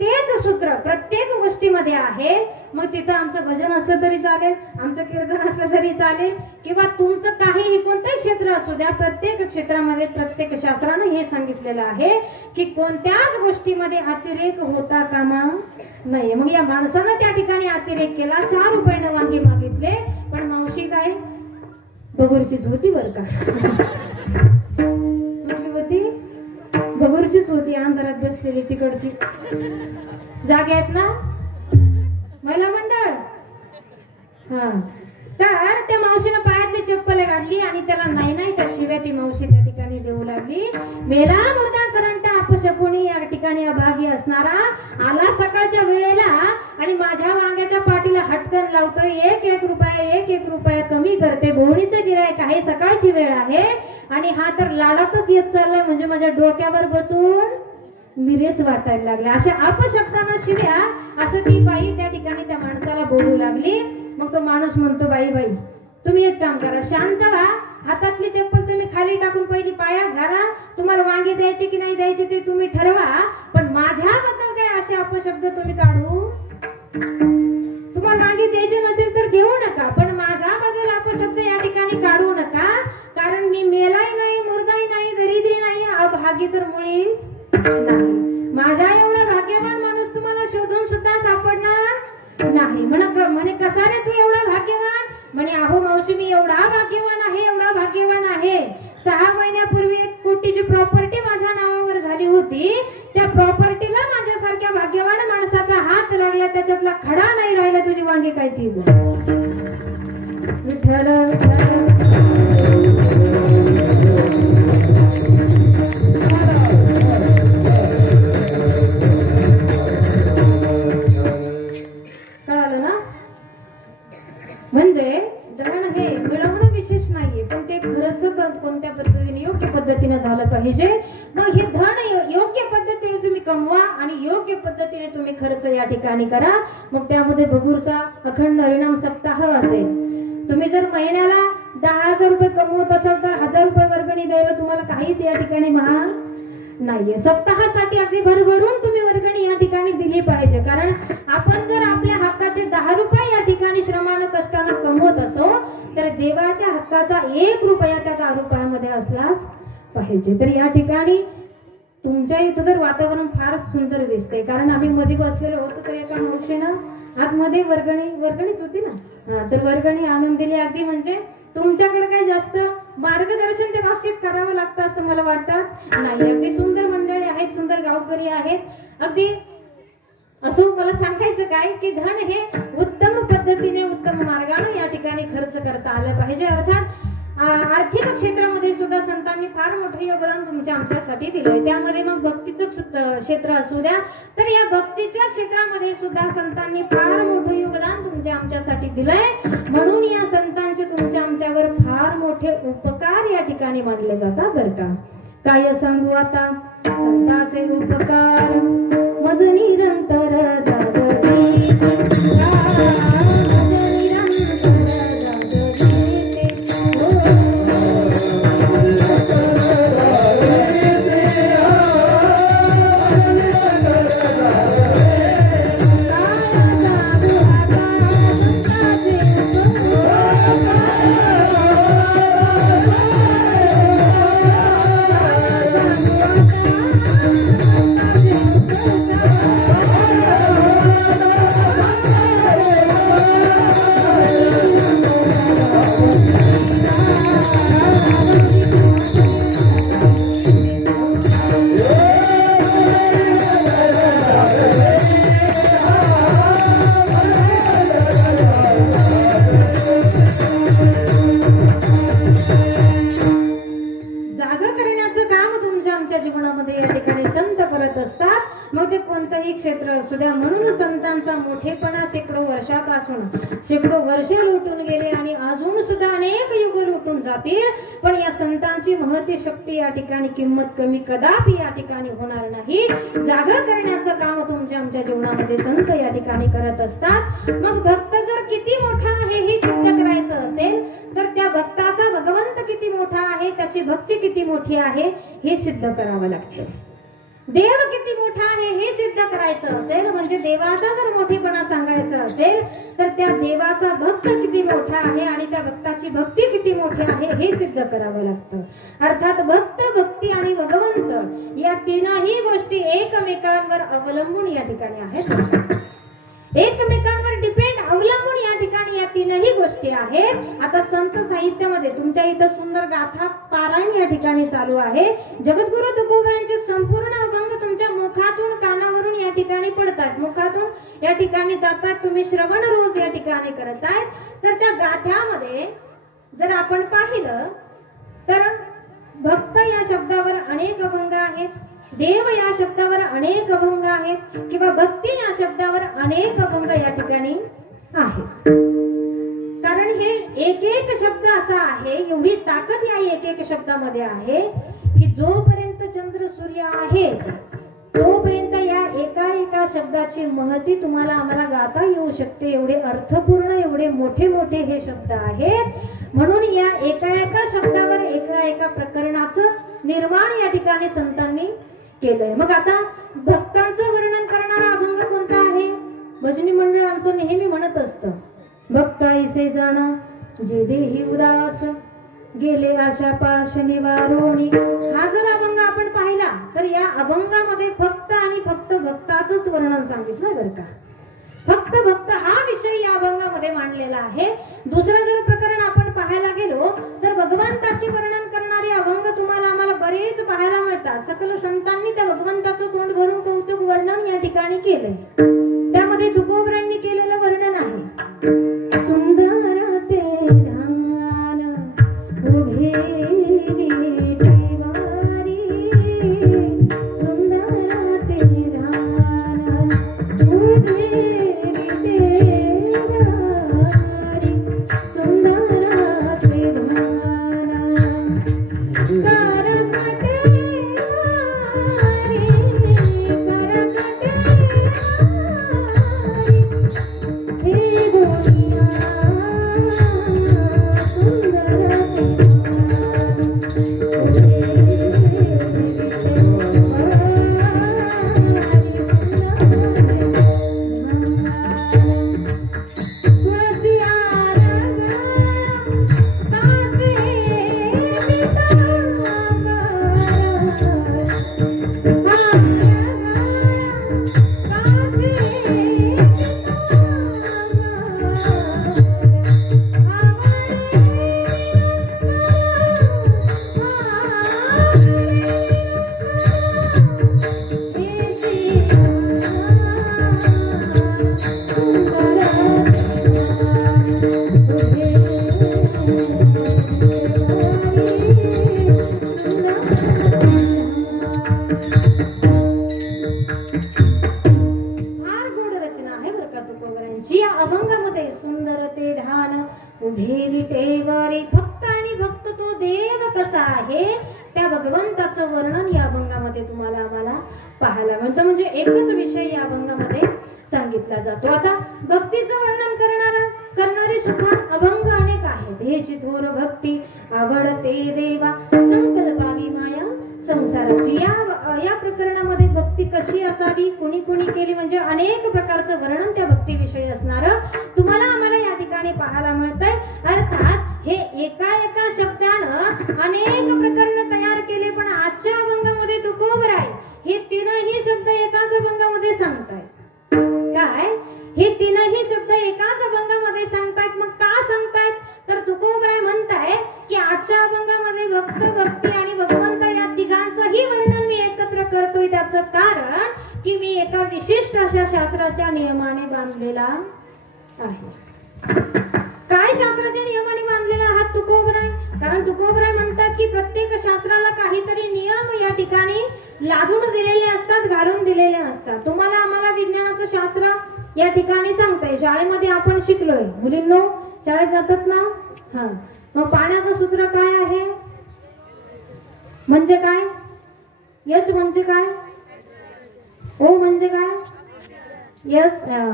तेच सूत्र प्रत्येक गोष्टीमध्ये आहे. मग तिथं आमचं भजन असलं तरी चालेल, आमचं कीर्तन असलं तरी चालेल, किंवा तुमचं काहीही कोणतंही क्षेत्र असू द्या, प्रत्येक क्षेत्रामध्ये प्रत्येक शास्त्रानं हे सांगितलेलं आहे की कोणत्याच गोष्टीमध्ये अतिरेक होता कामा नाही. मग या माणसानं त्या ठिकाणी अतिरेक केला. 4 रुपयानं वांगी मागितले, पण मावशी काय बगूरचीच होती बरं का. कुठली होती? बगूरचीच होती, अंधारात बसलेली तिकडची. जागे आहेत ना महिला मंडळ. हा, तर त्या मावशीनं पायातली चप्पल काढली आणि त्याला नाही त्या शिव्या ती मावशी त्या ठिकाणी देऊ लागली. मेला मुर्दा करंट अपशकुनी या ठिकाणी अभागी असणारा आला सकाळच्या वेळेला आणि माझ्या वांग्याच्या पाठीला हटकन लावतोय. 1 रुपया कमी करते. बोहणीचं गिराईक आहे, सकाळची वेळ आहे आणि हा तर लाडातच येत चाललाय, म्हणजे माझ्या डोक्यावर बसून मिरेच वाटायला लागले. अशा अपशब्दांना शिव्या असं ती बाई त्या ठिकाणी त्या माणसाला बोलू लागली. मग तो माणूस म्हणतो, बाई तुम्ही एक काम करा, शांत व्हा, हातातली चप्पल तुम्ही खाली टाकून पहिली पायात घाला, तुम्हाला वांगे द्यायचे की नाही द्यायचे ते तुम्ही ठरवा, पण माझ्याबद्दल काय असे अपशब्द तुम्ही काढू. तुम्हाला वांगे द्यायचे नसेल तर देऊ नका, पण माझ्याबद्दल अपशब्द या ठिकाणी काढू नका, कारण मी मेलाही नाही, मुर्दाही नाही, दरिद्री नाही, अभागी तर मुळीच नाही. माझा एवढा भाग्यवान माणूस तुम्हाला शोधून सुद्धा सापडणार नाही. म्हणे कसा रे तू एवढा भाग्यवान? म्हणे अहो मावशी मी एवढा भाग्यवान आहे, एवढा भाग्यवान आहे. 6 महिन्यापूर्वी 1 कोटीची प्रॉपर्टी माझ्या नावावर झाली होती. त्या प्रॉपर्टीला माझ्यासारख्या भाग्यवान माणसाचा हात लागला, त्याच्यातला खडा नाही राहिला. तुझी वांगी काय चीज विठ्ठल कळालं ना? म्हणजे धन हे मिळवणं विशेष नाहीये, पण ते खर्च कोणत्या पद्धतीने योग्य पद्धतीने झालं पाहिजे. मग हे धन योग्य पद्धतीने तुम्ही कमवा आणि योग्य पद्धतीने तुम्ही खर्च या ठिकाणी करा. मग त्यामध्ये भगूरचा अखंड हरिनाम सप्ताह असेल. तुम्ही जर महिन्याला 10,000 रुपये कमवत असाल तर 1,000 रुपये वर्गणी द्यायला तुम्हाला काहीच या ठिकाणी महाग नाहीये. सप्ताहासाठी अगदी भरभरून तुम्ही वर्गणी या ठिकाणी दिली पाहिजे. कारण आपण जर आपल्या हक्काचे 10 रुपये या ठिकाणी श्रमानं कष्टानं कमवत असो तर देवाच्या हक्काचा 1 रुपया त्या 10 रुपयामध्ये असलाच पाहिजे. तर या ठिकाणी तुमच्या इथं तर वातावरण फार सुंदर दिसते. कारण आम्ही मध्ये बसलेलो होतो तर एका मावशीनं आतमध्ये वर्गणीच होती ना, तर वर्गणी आणून दिली. अगदी म्हणजे तुमच्याकडे काही जास्त मार्गदर्शन त्या बाबतीत करावं लागतं असं मला वाटतं नाही. अगदी सुंदर मंडळी आहेत, सुंदर गावकरी आहेत. अगदी असं मला सांगायचं काय की धन हे उत्तम पद्धतीने उत्तम मार्गाने या ठिकाणी खर्च करता आलं पाहिजे. अर्थात आर्थिक क्षेत्रामध्ये सुद्धा संतांनी फार मोठे योगदान तुमच्या आमच्यासाठी दिलंय. त्यामध्ये मग भक्तीचं क्षेत्र असू द्या तर या भक्तीच्या क्षेत्रामध्ये सुद्धा संतांनी फार मोठे योगदान तुमच्या आमच्यासाठी दिलंय. म्हणून या संतांचे तुमच्या आमच्यावर फार मोठे उपकार या ठिकाणी मानले जातात बरं का. काय सांगू आता संतांचे उपकार मज निरंतर शेकडो वर्ष लुटून गेले आणि अजून सुद्धा अनेक युग लुटून जातील. पण या संतांची महती शक्ती या ठिकाणी किंमत कमी कदापि या ठिकाणी होणार नाही. जागा करण्याचं काम तुमच्या आमच्या जीवनामध्ये संत या ठिकाणी करत असतात. मग भक्त जर किती मोठा आहे हे सिद्ध करायचं असेल तर त्या भक्ताचा भगवंत किती मोठा आहे, त्याची भक्ती किती मोठी आहे हे सिद्ध करावं लागतं. देव किती मोठा आहे हे सिद्ध करायचं असेल म्हणजे देवाचा जर मोठेपणा सांगायचा असेल तर त्या देवाचा भक्त किती मोठा आहे आणि त्या भक्ताची भक्ती किती मोठी आहे हे सिद्ध करावं लागतं. अर्थात भक्त, भक्ती आणि भगवंत या तीनही गोष्टी एकमेकांवर अवलंबून या ठिकाणी आहेत. एकमेकांवर डिपेंड अवलंबून या ठिकाणी या तीनही गोष्टी आहेत. आता संत साहित्यामध्ये तुमच्या इथं सुंदर गाथा पारायण या ठिकाणी चालू आहे. जगद्गुरु तुकोबांचे संपूर्ण अभंग तुमच्या मुखातून कानावरून या ठिकाणी पडतात, मुखातून या ठिकाणी जातात. तुम्ही श्रवण रोज या ठिकाणी करताय. तर त्या गाथ्यामध्ये जर आपण पाहिलं तर भक्त या शब्दावर अनेक अभंग आहेत, देव या शब्दावर अनेक अभंग आहेत किंवा भक्ती या शब्दावर अनेक अभंग या ठिकाणी आहेत. कारण हे एक एक शब्द असा आहे, एवढी ताकद या एक एक शब्दामध्ये आहे की जोपर्यंत चंद्र सूर्य आहे तोपर्यंत या एका एका शब्दाची महती तुम्हाला आम्हाला गाता येऊ शकते. एवढे अर्थपूर्ण, एवढे मोठे मोठे हे शब्द आहेत. म्हणून या एका एका शब्दावर एका एका प्रकरणाचं निर्माण या ठिकाणी संतांनी केलंय. मग आता भक्तांचं वर्णन करणारा अभंग कोणता आहे? भजनी मंडळ आमचं नेहमी म्हणत असतं, भक्ताईसे जाणा जे देही उदास गेले आशा पाश निवारोणी. हा जर अभंग आपण पाहिला तर या अभंगामध्ये फक्त आणि फक्त वर्णन सांगितलं बरं का. फक्त भक्त हा विषय या अभंगामध्ये मांडलेला आहे. दुसरं जर प्रकरण आपण पाहायला गेलो तर भगवंताचे वर्णन करणारे अभंग तुम्हाला आम्हाला बरेच पाहायला मिळतात. सकल संतांनी त्या भगवंताचं तोंड भरून कौतुक वर्णन या ठिकाणी केलंय. त्यामध्ये तुकोबरांनी केलेलं वर्णन आहे. सुंदर ते ध्यान उभेली ठेवारी, सुंदर ते ध्यान उभेली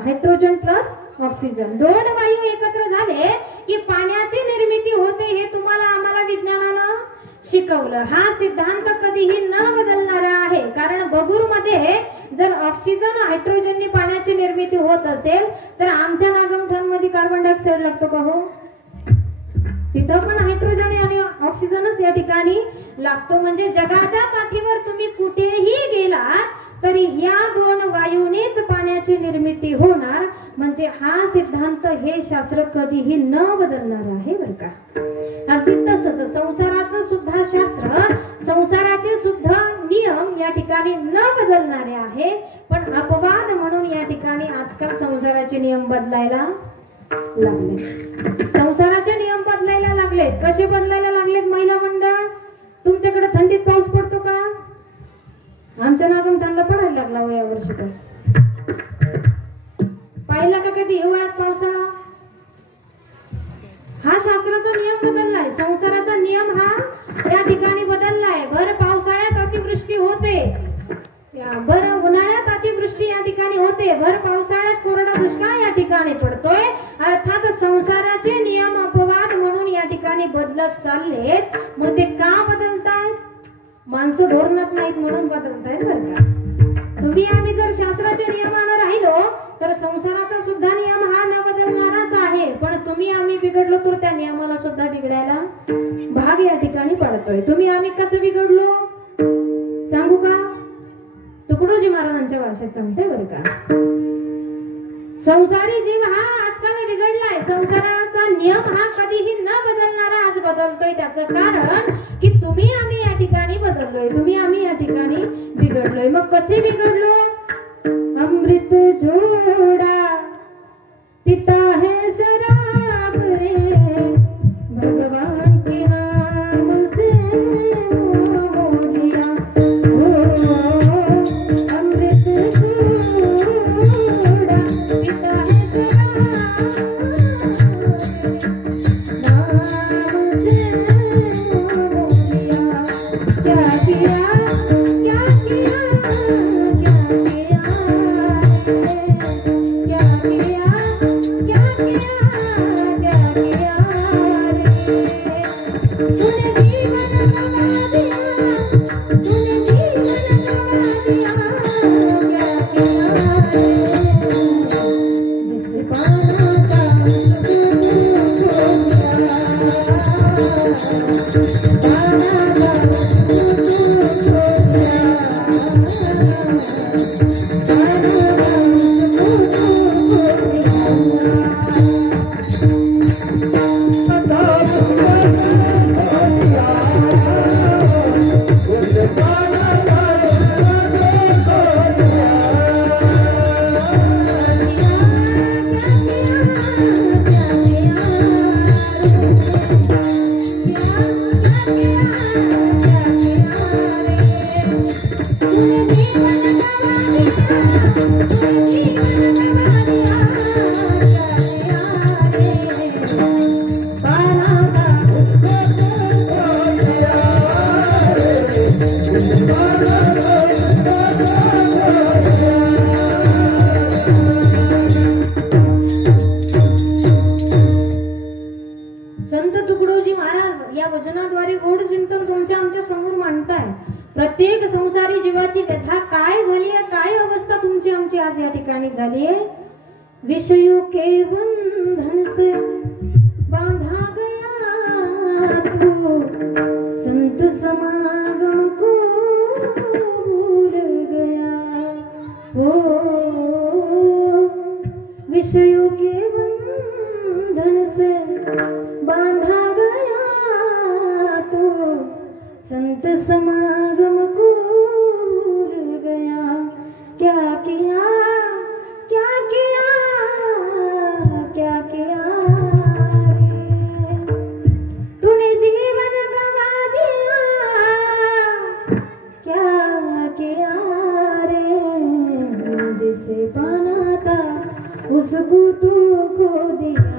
हायड्रोजन प्लस ऑक्सिजन दोन वायू एकत्र झाले की पाण्याची निर्मिती होते. हे तुम्हाला आम्हाला विज्ञानानं शिकवलं. हा सिद्धांत कधीही न बदलणारा आहे. कारण बगूर मध्ये जर ऑक्सिजन हायड्रोजननी पाण्याची निर्मिती होत असेल तर आमच्या नागमठाणमध्ये कार्बन डायऑक्साईड लागतो का हो? तिथं पण हायड्रोजन आणि ऑक्सिजनच या ठिकाणी लागतो. म्हणजे जगाच्या पाठीवर तुम्ही कुठेही गेला तरी या दोन वायूनेच पाण्याची निर्मिती होणार. म्हणजे हा सिद्धांत हे शास्त्र कधीही न बदलणार आहे बरं का. अगदी तसंच संसाराचं सुद्धा शास्त्र, संसाराचे सुद्धा नियम या ठिकाणी न बदलणारे आहे. पण अपवाद म्हणून या ठिकाणी आजकाल संसाराचे नियम बदलायला लागले. संसाराचे नियम बदलायला लागलेत. कसे बदलायला लागलेत? महिला मंडळ, तुमच्याकडे थंडीत पाऊस पडतो का? आमच्या नागमठाणला पडायला लागला हो या वर्षीपासून. पाहिला का कधी हिवाळ्यात पावसाळा? हा शास्त्राचा नियम बदललाय. संसाराचा नियम हा या ठिकाणी बदललाय. भर पावसाळ्यात अतिवृष्टी होते, भर उन्हाळ्यात अतिवृष्टी या ठिकाणी होते, भर पावसाळ्यात कोरडा दुष्काळ या ठिकाणी पडतोय. अर्थात संसाराचे नियम अपवाद म्हणून या ठिकाणी बदलत चाललेत. मग ते का बदलतायत? माणसं धोरणात नाहीत म्हणून बदलतायत बरं का. तुम्ही आम्ही जर शास्त्राच्या नियमानं राहिलो तर संसाराचा सुद्धा नियम हा न बदलणाराच आहे. पण तुम्ही आम्ही बिघडलो तर त्या नियमाला सुद्धा बिघडायला भाग या ठिकाणी पडतोय. तुम्ही आम्ही कसं बिघडलो सांगू का? तुकडोजी महाराज भजनांच्या भाषेत सांगते बरं का. संसारी जीव हा आजकाल बिघडलाय. संसाराचा नियम हा कधीही न बदलणारा आज बदलतोय. त्याचं कारण की तुम्ही आम्ही या ठिकाणी बदललोय, तुम्ही आम्ही या ठिकाणी बिघडलोय. मग कसे बिघडलो? अमृत जोड़ा पिता है शराब रे, भगवान के नाम से मोह लिया. अमृत जोड़ा पिता है शराब नाम से मोह लिया. क्या किया क्या किया विषयों के बंधन से बांधा गया तू, संत समागम को भूल गया. ओ विषयों के बंधन से बांधा गया तू, संत समागम को भूल गया. क्या किया क्या किया क्या किया रे, तूने जीवन गवा दिया. क्या किया रे, जिसे पाना था उसको तू खो दिया.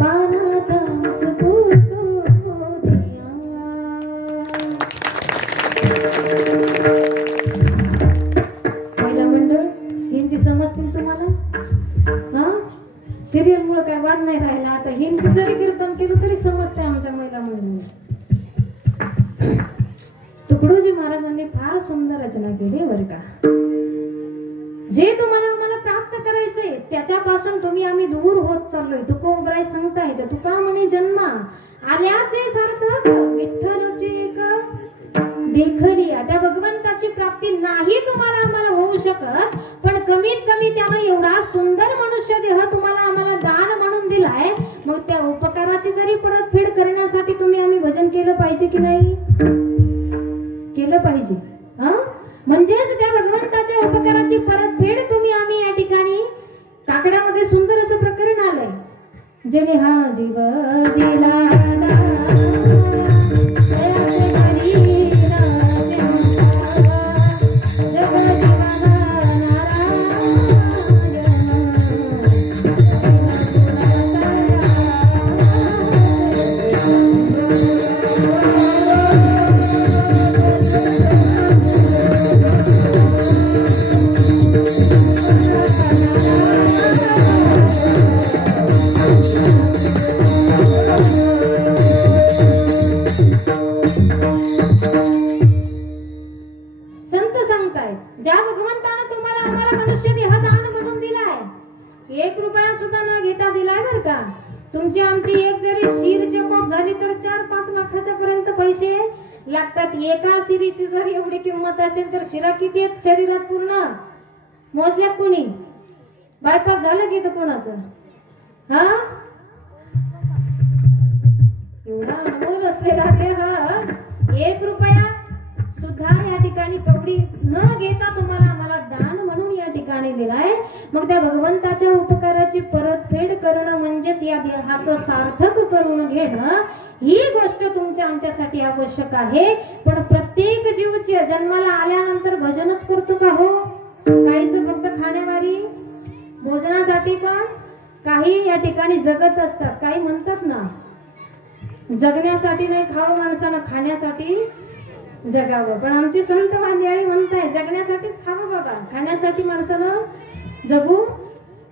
पाना था उसको तू खो दिया. समजतील तुम्हाला? हा सिरियल मुळे काय वाद नाही राहिला. आता हिंदी जरी कीर्तन केलं तरी समजते आमच्या महिला मुलींना. तुकडोजी महाराजांनी फार सुंदर रचना केली बरं का. जे तुम्हाला आम्हाला प्राप्त करायचंय त्याच्यापासून तुम्ही आम्ही दूर होत चाललोय. तुकोबराय सांगताय तर तुका म्हणे जन्मा आल्याचे सार्थक विठ्ठलची एक देखली. त्या भगवंताची प्राप्ती नाही तुम्हाला आम्हाला होऊ शकत, पण कमीत कमी त्यानं एवढा सुंदर मनुष्य देह तुम्हाला आम्हाला दान म्हणून दिलाय. मग त्या उपकाराची जरी परतफेड करण्यासाठी तुम्ही आम्ही भजन केलं पाहिजे की नाही? केलं पाहिजे. म्हणजेच त्या भगवंताच्या उपकाराची परतफेड तुम्ही आम्ही या ठिकाणी काकड्यामध्ये सुंदर असं प्रकरण आलंय. जेणे हा जीव दिला तुमची आमची एक जरी शीर चेपॉप झाली तर 4-5 लाखाच्या पर्यंत पैसे लागतात. एका शिरीची जर एवढी किंमत असेल तर शिरा किती आहेत शरीरात पूर्ण मोजल्या कोणी? बायपास झालं की तर कोणाचं? हा एवढा अनमोल असलेला देह 1 रुपया सुद्धा या ठिकाणी कवडी न घेता तुम्हाला आम्हाला दान म्हणून या ठिकाणी दिलाय. मग त्या भगवंताच्या उपकाराची परतफेड करणं म्हणजेच या देहाचं सार्थक करून घेणं ही गोष्ट तुमच्या आमच्यासाठी आवश्यक आहे. पण प्रत्येक जीवच्या जन्माला आल्यानंतर भजनच करतो का हो? काहीच फक्त खाण्यावारी भोजनासाठी, पण काही या ठिकाणी जगत असतात. काही म्हणतात ना जगण्यासाठी नाही खावं माणसानं, खाण्यासाठी जगावं. पण आमची संत मंडळी म्हणताय जगण्यासाठीच खावं बाबा, खाण्यासाठी माणसानं जगू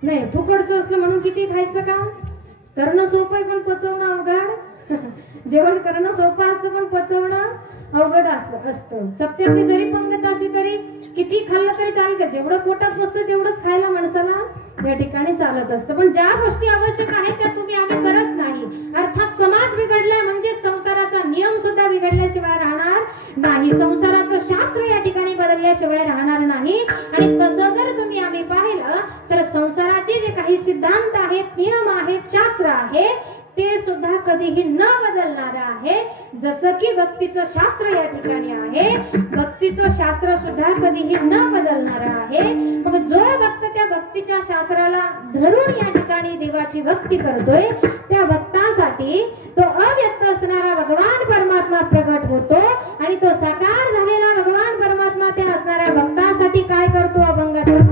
नाही. फुकटचं असलं म्हणून किती खायचं का? करणं सोपं पण पचवणं अवघड. जेवण करणं सोपं असतं पण पचवणं अवघड असतं. सत्याची जरी पंगत असली तरी किती खाल्लं तरी चालेल का? जेवढं पोटात बसतं तेवढंच खायला माणसाला या ठिकाणी चालत असतं. पण ज्या गोष्टी आवश्यक आहेत त्या तुम्ही आम्ही करत नाही. अर्थात समाज बिघडलाय म्हणजे संसाराचा नियम सुद्धा बिघडल्याशिवाय राहणार नाही. संसाराचं शास्त्र या ठिकाणी बदलल्याशिवाय राहणार नाही. आणि तसं जर तुम्ही आम्ही पाहिलं तर संसाराचे जे काही सिद्धांत आहेत, नियम आहेत, शास्त्र आहे ते सुद्धा कधीही न बदलणार आहे. जसं की भक्तीचं शास्त्र या ठिकाणी आहे, भक्तीचं शास्त्र सुद्धा कधीही न बदलणार आहे. मग जो भक्त त्या भक्तीच्या शास्त्राला धरून या ठिकाणी देवाची भक्ती करतोय त्या भक्तासाठी तो अव्यक्त असणारा भगवान परमात्मा प्रगट होतो. आणि तो साकार झालेला भगवान परमात्मा त्या असणाऱ्या भक्तासाठी काय करतो? अभंगाचा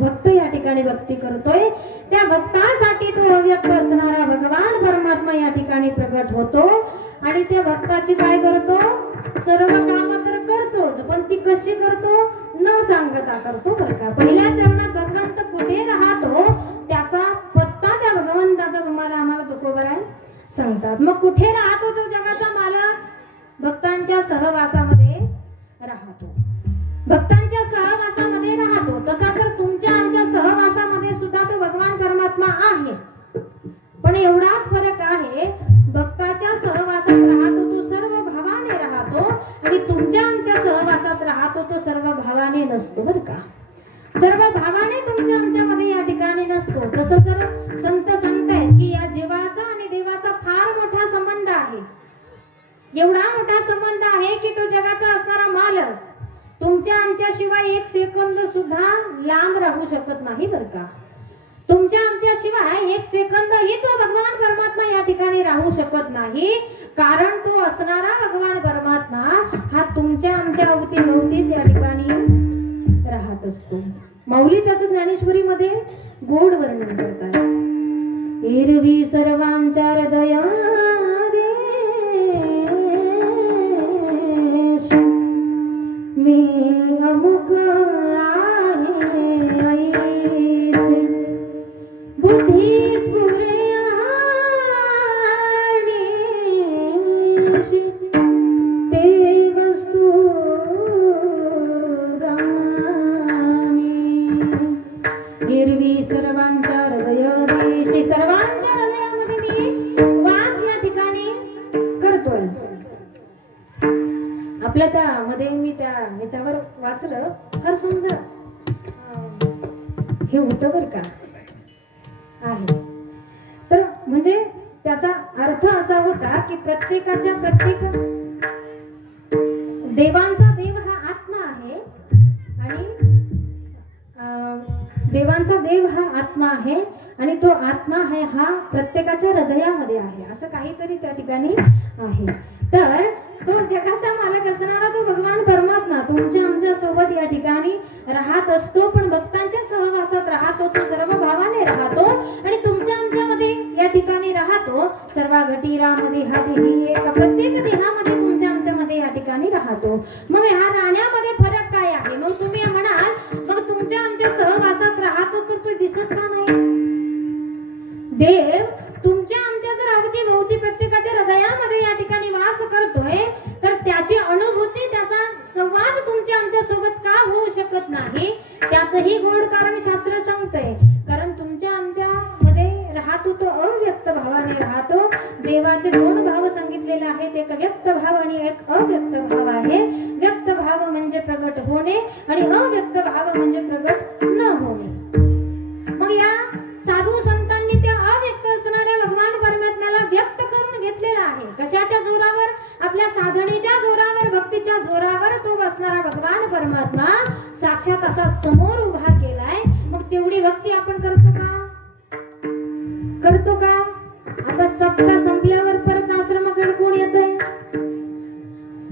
भक्त या ठिकाणी भक्ती करतोय त्या भक्तासाठी तो अव्यक्त असणारा भगवान परमात्मा या ठिकाणी प्रगट होतो. आणि त्या भक्ताची काय करतो? सर्व कामं तर करतोच, पण ती कशी करतो? न सांगता करतो बरं का. पहिल्या चरणात भगवंत कुठे राहतो त्याचा पत्ता त्या भगवंताचा तुम्हाला आम्हाला तुकोबराय सांगतात. मग कुठे राहतो तो जगाचा मालक? भक्तांच्या सहवासामध्ये राहतो, भक्तांच्या सहवासामध्ये राहतो. तसा तर तुमच्या आमच्या सहवासामध्ये सुद्धा तो भगवान परमात्मा आहे. पण एवढाच फरक आहे, भक्ताच्या सहवासात राहतो तो सर्व भावाने राहतो आणि तुमच्या आमच्या सहवासात राहतो तो सर्व भावाने नसतो बरं का. सर्व भावाने तुमच्या आमच्यामध्ये या ठिकाणी नसतो. तसं तर संत सांगतायत की या जीवाचा आणि देवाचा फार मोठा संबंध आहे. एवढा मोठा संबंध आहे की तो जगाचा असणारा मालक तुमच्या आमच्या शिवाय 1 सेकंद सुद्धा लांब राहू शकत नाही बरं का. तुमच्या आमच्या शिवाय 1 सेकंद ही तो भगवान परमात्मा या ठिकाणी राहू शकत नाही. कारण तो असणारा भगवान परमात्मा हा तुमच्या आमच्या अवतीभोवतीच या ठिकाणी राहत असतो. माऊली त्याचं ज्ञानेश्वरीमध्ये गोड वर्णन करतात. एरवी सर्वांच्या हृदयादेश मी अमुक आहे ऐसे बुद्धी स्फुरे आहार्निश ते वस्तू एरवी सर्वांच्या हृदयादेशी सर्वांच्या हृदयामध्ये मी वास या ठिकाणी करतोय. आपल्या त्यामध्ये मी त्या ह्याच्यावर वाचलं फार सुंदर हे होतं बरं का आहे. तर म्हणजे त्याचा अर्थ असा होता की प्रत्येकाच्या प्रत्येक देवांचा देव हा आत्मा आहे आणि देवांचा देव हा आत्मा आहे आणि तो आत्मा आहे हा प्रत्येकाच्या हृदयामध्ये आहे असं काहीतरी त्या ठिकाणी आहे. तर तो जगाचा मालक असणारा तो भगवान परमात्मा तुमच्या आमच्या सोबत या ठिकाणी राहत असतो. पण भक्तांच्या सहवासात राहतो. तो सर्व भावाने राहतो आणि तुमच्या आमच्यामध्ये या ठिकाणी राहतो. सर्व घटीरामध्ये हा देही एका प्रत्येक देहामध्ये तुमच्या आमच्यामध्ये या ठिकाणी राहतो. मग ह्या राहण्यामध्ये फरक काय आहे? मग तुम्ही म्हणाल मग तुमच्या आमच्या सहवासात राहतो तर तो दिसत का नाही? देव तुमच्या आमच्या जर अवतीभोवती प्रत्येकाच्या हृदयामध्ये या ठिकाणी वास करतोय तर त्याची अनुभूती त्याचा संवाद तुमच्या आमच्या सोबत का होऊ शकत नाही? त्याचंही गोड कारण शास्त्र सांगतंय. कारण तुमच्या आमच्या मध्ये राहतो तो अव्यक्त भावाने राहतो. देवाचे दोन भाव सांगितलेले आहेत. एक व्यक्त भाव आणि एक अव्यक्त भाव आहे. व्यक्त भाव म्हणजे प्रगट होणे आणि अव्यक्त भाव म्हणजे प्रगट न होणे. मग या साधू संतांनी त्या अव्यक्त असणाऱ्या भगवान परमात्म्याला व्यक्त करून घेतलेला आहे. कशाच्या जोरावर? आपल्या साधनेच्या जोरावर, भक्तीच्या जोरावर तो बसणारा भगवान परमात्मा साक्षात असा समोर उभा केलाय. मग तेवढी भक्ती आपण करतो का? करतो का? आता सप्ताह संपल्यावर परत आश्रमाकडे कोण येतंय?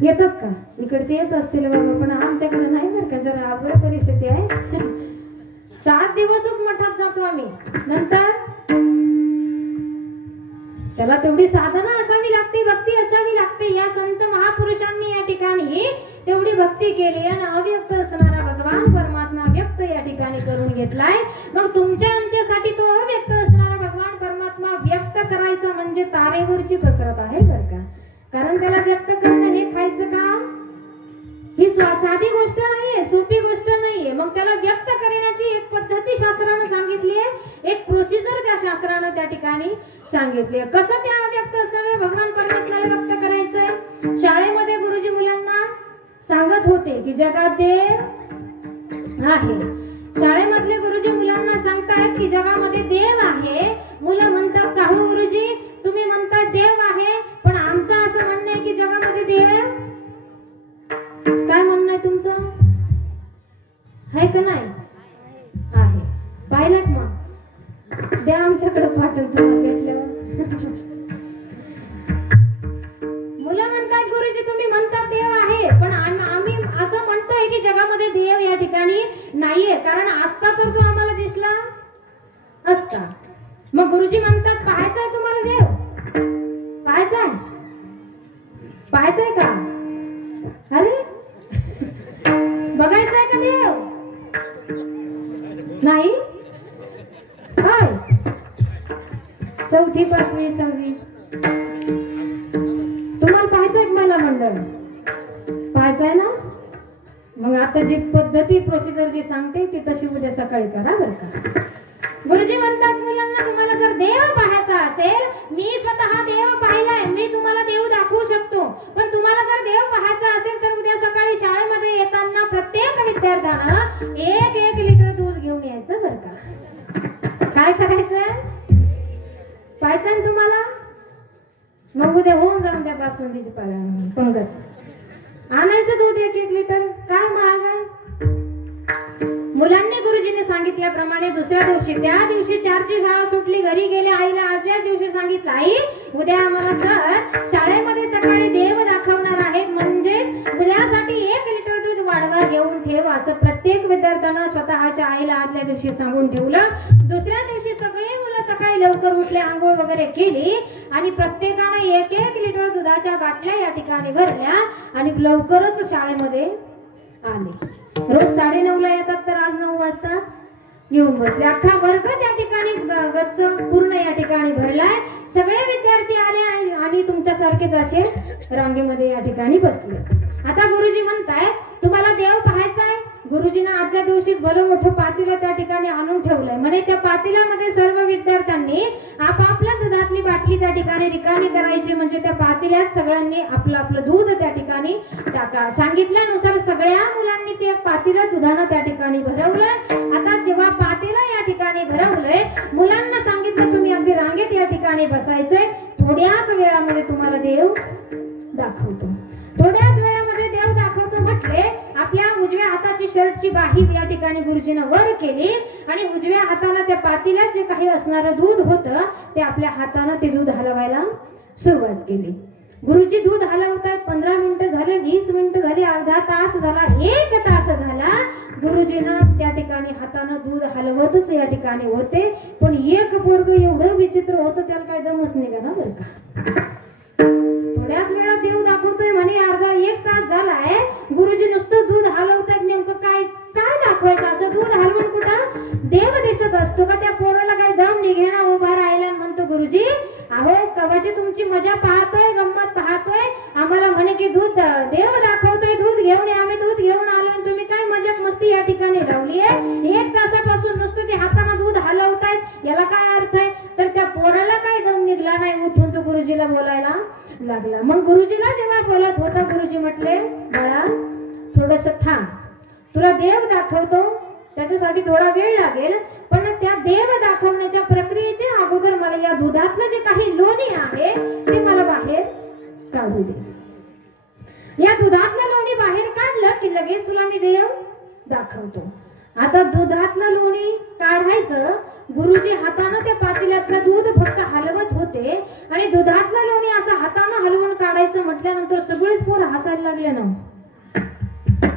येतात का? इकडचे येत असतील बाबा पण आमच्याकडे नाही बरं का. जरा अवघड परिस्थिती आहे. 7 दिवसच मठात जातो आम्ही. नंतर त्याला तेवढी साधना असावी लागते, भक्ती असावी लागते. या संत महापुरुषांनी या ठिकाणी तेवढी भक्ती केली आणि अव्यक्त असणारा भगवान परमात्मा व्यक्त या ठिकाणी करून घेतलाय. मग तुमच्या आमच्यासाठी तो अव्यक्त असणारा भगवान परमात्मा व्यक्त करायचा म्हणजे तारेवरची कसरत आहे बरं का. कारण त्याला व्यक्त करणं हे खायचं का? ही साधी गोष्ट नाहीये, सोपी गोष्ट नाहीये. मग त्याला व्यक्त करण्याची एक पद्धती शास्त्रानं सांगितली आहे, एक प्रोसिजर त्या शास्त्रानं त्या ठिकाणी सांगितली आहे. कसं त्या व्यक्त असणाऱ्या भगवान परमात्म्याला व्यक्त करायचंय? शाळेमध्ये गुरुजी मुलांना सांगत होते की जगात देव आहे. शाळेमधले गुरुजी मुलांना सांगतायत की जगामध्ये देव आहे. मुलं म्हणतात का हो गुरुजी तुम्ही म्हणताय देव आहे पण आमचं असं म्हणणं आहे की जगामध्ये देव काय म्हणणं आहे तुमचं? आहे का नाही? आहे. पाहिलं मग द्या आमच्याकडे पाठवून तुम्हाला भेटल्यावर. मुलं म्हणतात गुरुजी तुम्ही म्हणतात देव आहे पण आम्ही असं म्हणतोय की जगामध्ये देव या ठिकाणी नाहीये. कारण असता तर तो आम्हाला दिसला असता. मग गुरुजी म्हणतात पाहायचाय तुम्हाला देव? पाहायचाय? पाहायचाय का? अरे बघायचाय का देव? नाही काय? 4थी 5वी 6वी तुम्हाला पाहायचंय मला मंडळ? पाहायचंय ना? मग आता जी पद्धती प्रोसिजर जी सांगते ती तशी उद्या सकाळी करा बरं का. गुरुजी म्हणतात मुलांना तुम्हाला जर देव पाहायचा असेल, मी स्वतः देव पाहिलाय, मी तुम्हाला देव दाखवू शकतो. पण तुम्हाला जर देव पाहायचा असेल तर उद्या सकाळी शाळेमध्ये येताना प्रत्येक विद्यार्थ्यानं 1 लिटर दूध घेऊन यायचं बरं का. काय करायचं? पाहायचंय तुम्हाला? मग उद्या होऊन जाऊन त्या बासुंदीची पंगत आणायचं दूध 1 लिटर. काय महाग आहे? मुलांनी गुरुजीने सांगितल्याप्रमाणे दुसऱ्या दिवशी त्या दिवशी 4ची शाळा सुटली, घरी गेले. आईला आदल्या दिवशी सांगितलं, आई उद्या आम्हाला सर शाळेमध्ये सकाळी देव दाखवणार आहेत, म्हणजे उद्यासाठी 1 लिटर दूध वाढवा घेऊन ठेव, असं प्रत्येक विद्यार्थ्यांना स्वतःच्या आईला आदल्या दिवशी सांगून ठेवलं. दुसऱ्या दिवशी सगळे मुलं सकाळी लवकर उठले, आंघोळ वगैरे केली आणि प्रत्येकाने 1-1 लिटर दुधाच्या बाटल्या या ठिकाणी भरल्या आणि लवकरच शाळेमध्ये आले. रोज 9:30ला येतात, तर आज 9 वाजता येऊन बसले. अख्खा वर्ग त्या ठिकाणी गच्च पूर्ण या ठिकाणी भरलाय. सगळे विद्यार्थी आले आणि तुमच्यासारखेच असे रांगेमध्ये या ठिकाणी बसले. आता गुरुजी म्हणताय तुम्हाला देव पाहायचा आहे. गुरुजींना आदल्या दिवशीच भलं मोठं पातेलं त्या ठिकाणी आणून ठेवलंय. म्हणजे त्या पातेल्यामध्ये सर्व विद्यार्थ्यांनी आपापल्या दुधातली बाटली त्या ठिकाणी रिकामी करायची, म्हणजे त्या पातेल्यात सगळ्यांनी आपलं आपलं दूध त्या ठिकाणी टाका. सांगितल्यानुसार सगळ्या मुलांनी ते पातेलं दुधानं त्या ठिकाणी भरवलंय. आता जेव्हा पातेलं या ठिकाणी भरवलंय, मुलांना सांगितलं तुम्ही अगदी रांगेत या ठिकाणी बसायचंय. थोड्याच वेळामध्ये तुम्हाला देव दाखवतो. थोड्याच वेळामध्ये देव दाखवतो म्हटले. आपल्या उजव्या हाताची शर्टची बाही या ठिकाणी गुरुजीनं वर केली आणि उजव्या हाताला त्या पातेल्यात जे काही असणारं दूध होतं ते आपल्या हातानं ते दूध हलवायला सुरुवात केली. गुरुजी दूध हलवतायत. 15 मिनिटं झाले, 20 मिनिटं झाली, अर्धा तास झाला, 1 तास झाला. गुरुजीनं त्या ठिकाणी हातानं दूध हलवतच या ठिकाणी होते. पण एक पोरग एवढं विचित्र होतं, त्याला काय दमच निघा ना बरं का. थोड्याच वेळात देव दाखवतोय म्हणे, अर्धा 1 तास झालाय. गुरुजी नुसतं दूध हलवतात. नेमकं काय काय दाखवायचं? असं दूध हलवून कुठं देव दिसत असतो का? त्या पोराला काय दम निघेना उभा राहिला. म्हणतो गुरुजी अहो कवाची तुमची मजा पाहतोय, गंमत पाहतोय. आम्हाला म्हणे की दूध देव दाखवतोय, दूध घेऊन या. आम्ही दूध घेऊन आलो आणि तुम्ही काय मजाक मस्ती या ठिकाणी लावली आहे. 1 तासापासून नुसतं ते हाताने दूध हलवतायत, याला काय अर्थ आहे? तर त्या पोराला काय दम निघला नाही, उठून तो गुरुजीला बोलायला लागला. मग गुरुजीला जेव्हा बोलत होता, गुरुजी म्हटले बाळा थोडस थांब, तुला देव दाखवतो. त्याच्यासाठी थोडा वेळ लागेल, पण त्या देव दाखवण्याच्या प्रक्रियेच्या अगोदर मला या दुधातलं जे काही लोणी आहे ते मला बाहेर काढू दे. या दुधातलं लोणी बाहेर काढलं की लगेच तुला मी देव दाखवतो. आता दुधातलं लोणी काढायचं. गुरुजी हातानं त्या पातेल्यातलं दूध फक्त हलवत होते आणि दुधातलं लोणी असं हातानं हलवून काढायचं म्हटल्यानंतर सगळेच पोरं हसायला लागले ना.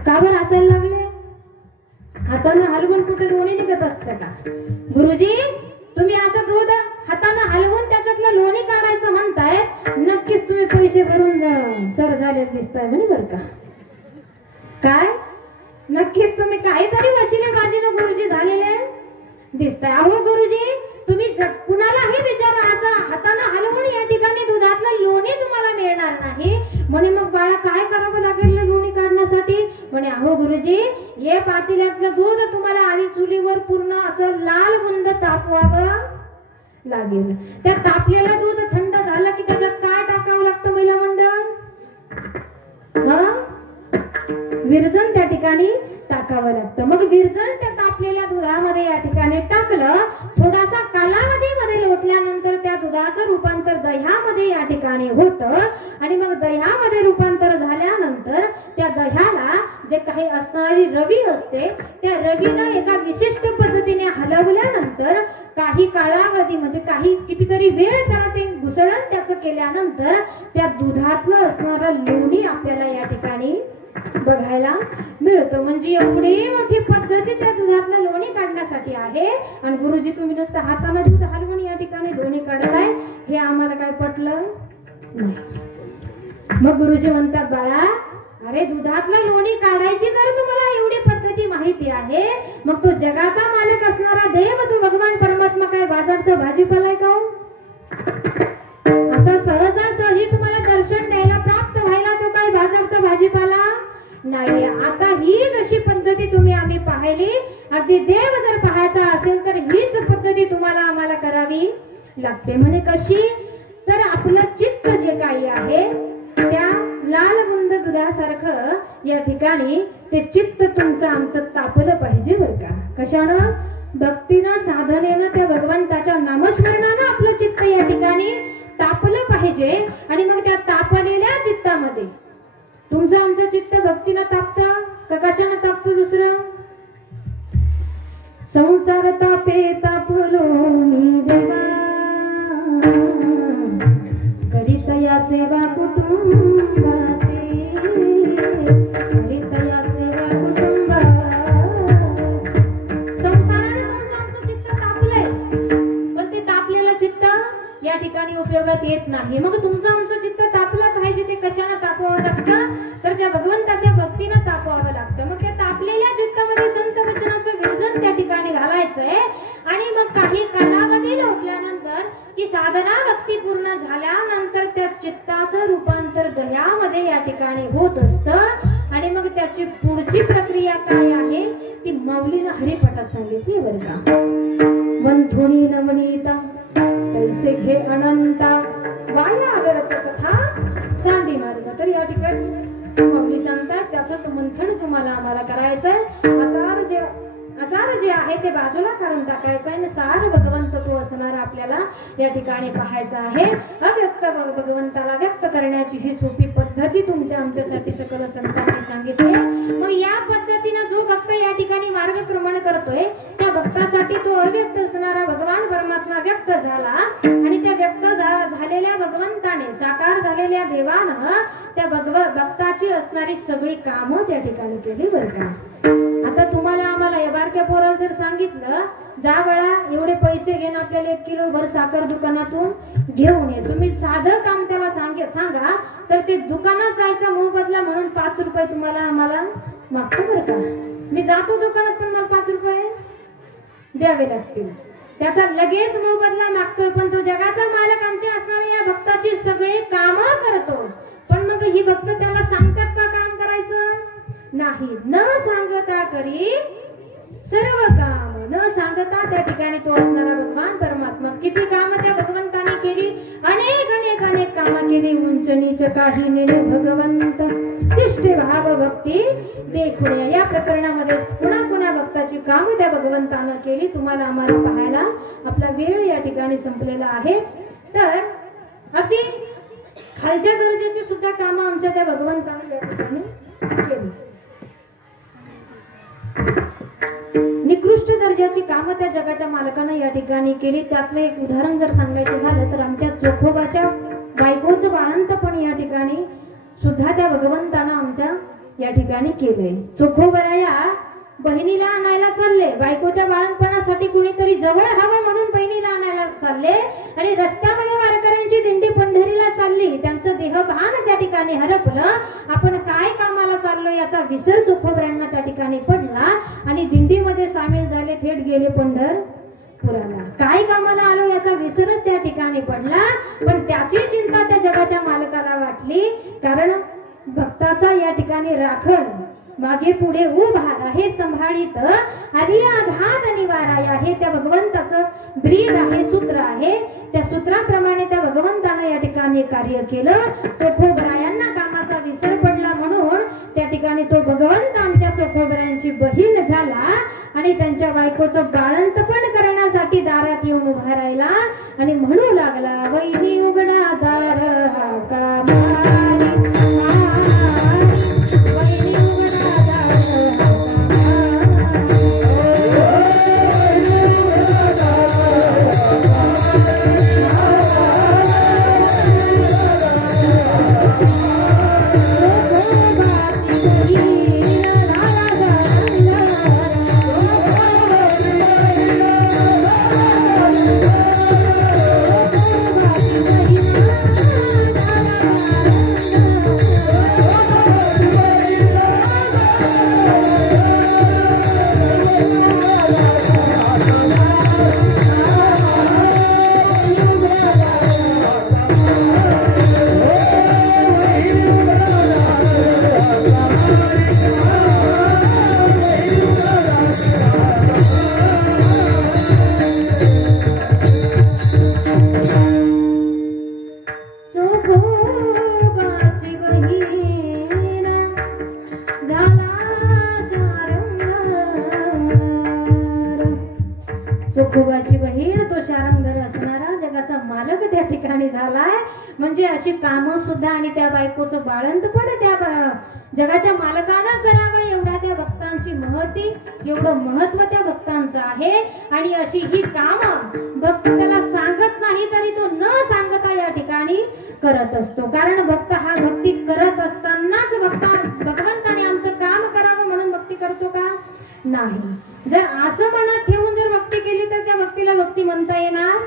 का बरं हसायला लागले? हातानं हलवून कुठे लोणी निघत असतं का? गुरुजी तुम्ही असं दूध हातानं हलवून त्याच्यातलं लोणी काढायचं म्हणताय, नक्कीच तुम्ही पैसे भरून सर झाले दिसताय म्हणे बरं का. काय नक्कीच तुम्ही काहीतरी वशिले बाजीनं गुरुजी झालेले दिसताय. अहो गुरुजी तुम्ही कुणालाही विचारा, असं हातानं हलवून या ठिकाणी दुधातलं लोणी तुम्हाला मिळणार नाही. म्हणे मग बाळा काय करावं लागेल लोणी काढण्यासाठी? म्हणे अहो गुरुजी हे पातेल्यातलं दूध तुम्हाला आधी चुलीवर पूर्ण असं लाल बुंद तापवावं लागेल. त्या तापलेलं दूध थंड झालं की त्याच्यात काय टाकावं लागतं महिला मंडळ? विरजन त्या ठिकाणी टाकावं लागतं. मग विरजन त्या तापलेल्या दुधामध्ये या ठिकाणी टाकलं. थोडासा कालावधीमध्ये लोटल्यानंतर त्या दुधाचं रूपांतर दह्यामध्ये या ठिकाणी होतं आणि मग दह्यामध्ये रूपांतर झाल्यानंतर त्या दह्याला जे काही असणारी रवी असते त्या रवीनं एका विशिष्ट पद्धतीने हलवल्यानंतर काही कालावधी म्हणजे काही कितीतरी वेळ त्याला ते घुसळण त्याचं केल्यानंतर त्या दुधातलं असणारं लोणी आपल्याला या ठिकाणी बघायला मिळतं. म्हणजे एवढी मोठी पद्धती त्या दुधातलं लोणी काढण्यासाठी आहे. आणि गुरुजी तुम्ही नुसतं हाताने दूध हलवून या ठिकाणी लोणी काढताय, हे आम्हाला काय पटलं नाही. मग गुरुजी म्हणतात बाळा अरे दुधातलं लोणी काढायची जर तुम्हाला एवढी पद्धती माहिती आहे, मग तो जगाचा मालक असणारा देव तो भगवान परमात्मा काय बाजारचा भाजीपाला आहे का? असा सहजासहजी तुम्हाला दर्शन द्यायला प्राप्त व्हायला तो काय बाजारचा भाजीपाला नाही. आता ही जशी पद्धती तुम्ही आम्ही पाहिली, अगदी देव जर पाहायचा असेल तर हीच पद्धती तुम्हाला आम्हाला करावी लागते. म्हणे कशी? तर आपलं चित्त जे काही आहे त्या लाल बुंद दुधासारखं या ठिकाणी ते चित्त तुमचं आमचं तापलं पाहिजे बरं का. कशानं? भक्तीनं, साधनेनं, त्या भगवंताच्या नामस्मरणानं आपलं चित्त या ठिकाणी तापलं पाहिजे. आणि मग त्या तापलेल्या चित्तामध्ये तुमचं आमचं चित्त भक्तीनं तापतं का कशानं तापतं? दुसरं संसार तापे तापलो मी देवा करीत या सेवा कुटुंबाची करीत या सेवा कुटुंबाची संसाराने तुमचं आमचं चित्त तापलंय पण ते तापलेलं चित्त या ठिकाणी उपयोगात येत नाही मग तुमचं आमचं चित्त तापलं पाहिजे ते कशाने तापवावं लागतं तर त्या भगवंताच्या भक्तीने तापवावं लागतं मग त्या तापलेल्या चित्तामध्ये संत वचनाचं विरजन त्या ठिकाणी घालायचंय आणि मग काही कालावधी लोटल्यानंतर ती साधना भक्ती पूर्ण झाल्यानंतर त्या चित्ताचं रूपांतर दह्यामध्ये या ठिकाणी होत असतं आणि मग त्याची पुढची प्रक्रिया काय आहे ती माऊलीनं हरिपाठात सांगितली बरं का मंथुनी नवनीता तैसे घे अनंता वाया व्यर्थ कथा सांडी मार्ग तर या ठिकाणी माऊली सांगतात त्याचंच मंथन तुम्हाला आम्हाला करायचंय असार जे आहे ते बाजूला काढून टाकायचं आहे सार भगवंत तो असणार आपल्याला या ठिकाणी पाहायचं आहे अव्यक्त भगवंताला व्यक्त करण्याची ही सोपी पद्धती तुमच्या आमच्यासाठी सकल संतांनी सांगितली मग या पद्धतीने जो भक्त या ठिकाणी मार्गक्रमण करतोय त्या भक्तासाठी तो अव्यक्त असणारा भगवान परमात्मा व्यक्त झाला आणि त्या व्यक्त झालेल्या भगवंताने साकार झालेल्या देवानं त्या भक्ताची असणारी सगळी कामं त्या ठिकाणी केली बरं का आता तुम्हाला आम्हाला या बारक्या पोराला जर सांगितलं जा बाळा एवढे पैसे घेऊन आपल्याला 1 किलो भर साखर दुकानातून घेऊन ये तुम्ही साधं काम त्याला सांगा तर ते दुकानात जायचा मोबदला म्हणून 5 रुपये तुम्हाला आम्हाला मागतो बरं का मी जातो दुकानात पण मला 5 रुपये द्यावे लागतील त्याचा लगेच मोबदला मागतोय पण तो जगाचा मालक आमच्या असणाऱ्या या भक्ताची सगळी कामं करतो पण मग ही भक्त त्याला सांगतात का काम करायचं नाही न सांगता करी सर्व काम न सांगता त्या ठिकाणी तो असणारा भगवान परमात्मा किती काम त्या भगवंताने केली अनेक अनेक अनेक कामं केली उंच नीच काही नेणे भगवंत तिष्ठे भाव भक्ती देखुण्या या प्रकरणामध्ये पुन्हा भक्ताची काम त्या भगवंतानं केली तुम्हाला आम्हाला पाहायला आपला वेळ या ठिकाणी संपलेला आहे तर अगदी खालच्या दर्जाची सुद्धा कामं आमच्या त्या भगवंताने या ठिकाणी केली निकृष्ट दर्जाची कामं त्या जगाच्या मालकानं या ठिकाणी केली त्यातलं एक उदाहरण जर सांगायचं झालं तर आमच्या चोखोबाच्या बायकोचं बाळंतपण या ठिकाणी सुद्धा त्या भगवंतानं आमच्या या ठिकाणी केलंय चोखोबराया बहिणीला आणायला चालले बायकोच्या बाळंतपणासाठी कुणीतरी जवळ हवं म्हणून बहिणीला आणायला चालले आणि रस्त्यामध्ये वारकऱ्यांची दिंडी पंढरीला चालली त्यांचं देहभान त्या ठिकाणी हरपलं आपण काय कामाला चाललो याचा विसर चोखोबऱ्यांना त्या ठिकाणी पडला आणि दिंडीमध्ये सामील झाले थेट गेले पंढरपुराला काय कामाला आलो याचा विसरच त्या ठिकाणी पडला पण त्याची चिंता त्या जगाच्या मालकाला वाटली कारण भक्ताचा या ठिकाणी राखण मागे पुढे उभा आहे संभाळीत आधी आघात निवाराय आहे त्या भगवंताचं ब्रीद आहे सूत्र आहे त्या सूत्राप्रमाणे त्या भगवंताने या ठिकाणी कार्य केलं चोखोबरायांना कामाचा विसर पडला म्हणून त्या ठिकाणी तो भगवंत आमच्या चोखोबरायांची बहीण झाला आणि त्यांच्या बायकोचं बाळंतपण करण्यासाठी दारात येऊन उभा राहिला आणि म्हणू लागला वैनी उघडा दार हा कामारी चोखोबाची बहीण तो शारंगधर असणारा जगाचा मालक त्या ठिकाणी झालाय म्हणजे अशी कामं सुद्धा आणि त्या बायकोचं बाळंतपण त्या जगाच्या मालकानं करावं एवढा त्या भक्तांची भक्तांची महती, एवढं महत्व त्या भक्तांचं आहे। आणि अशी ही कामं भक्त त्याला सांगत नाही तरी तो न सांगता या ठिकाणी करत असतो। कारण भक्त हा भक्ती करत असतानाच भगवंताने आमचं काम करावं म्हणून भक्ती करतो का? नाही। जर असं मनात ठेवून जर भक्ती केली तर त्या भक्तीला भक्ती म्हणता येणार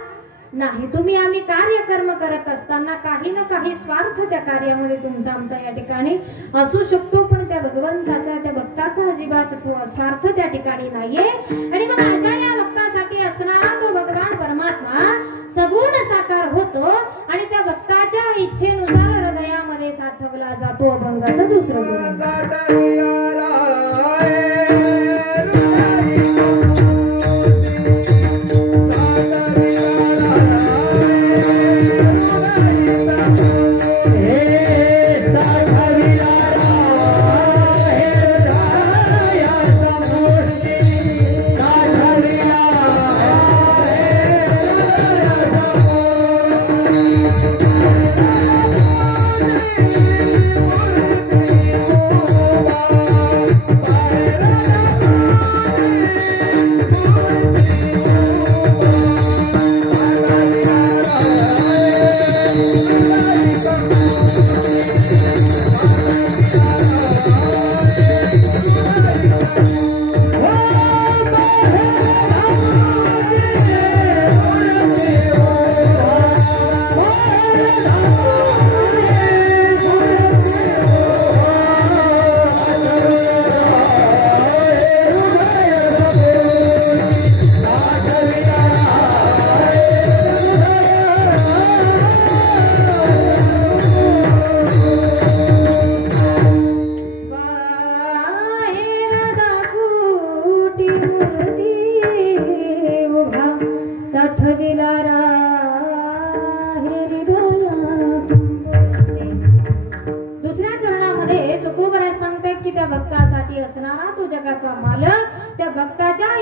नाही। तुम्ही आम्ही कार्यकर्म करत असताना काही ना काही स्वार्थ त्या कार्यामध्ये तुमचा आमचा या ठिकाणी असू शकतो, पण त्या भगवंताचा त्या भक्ताचा अजिबात स्वार्थ त्या ठिकाणी नाहीये। आणि मग अशा या भक्तासाठी असणारा तो भगवान परमात्मा सगुण साकार होतो आणि त्या भक्ताच्या इच्छेनुसार हृदयामध्ये साठवला जातो अभंगाचं दुसरं जोड।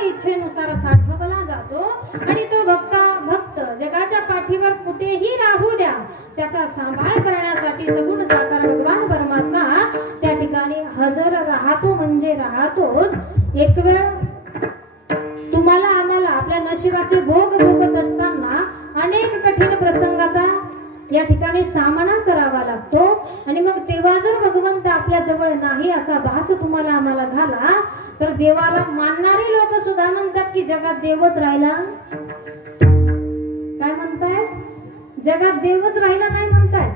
इच्छेनुसार साठवला जातो आणि तो भक्त जगाच्या पाठीवर कुठेही राहू द्या त्याचा सांभाळ करण्यासाठी सगुण साकार भगवान परमात्मा त्या ठिकाणी हजर राहतो म्हणजे राहतोच। एक वेळ तुम्हाला आम्हाला आपल्या नशिबाचे भोग भोगत असताना अनेक कठीण प्रसंगाचा या ठिकाणी सामना करावा लागतो आणि मग तेव्हा जर भगवंत आपल्या जवळ नाही असा भास तुम्हाला आम्हाला झाला तर देवाला मानणारे लोक सुद्धा म्हणतात की जगात देवच राहिला। काय म्हणतायत? जगात देवच राहिला नाही म्हणतायत,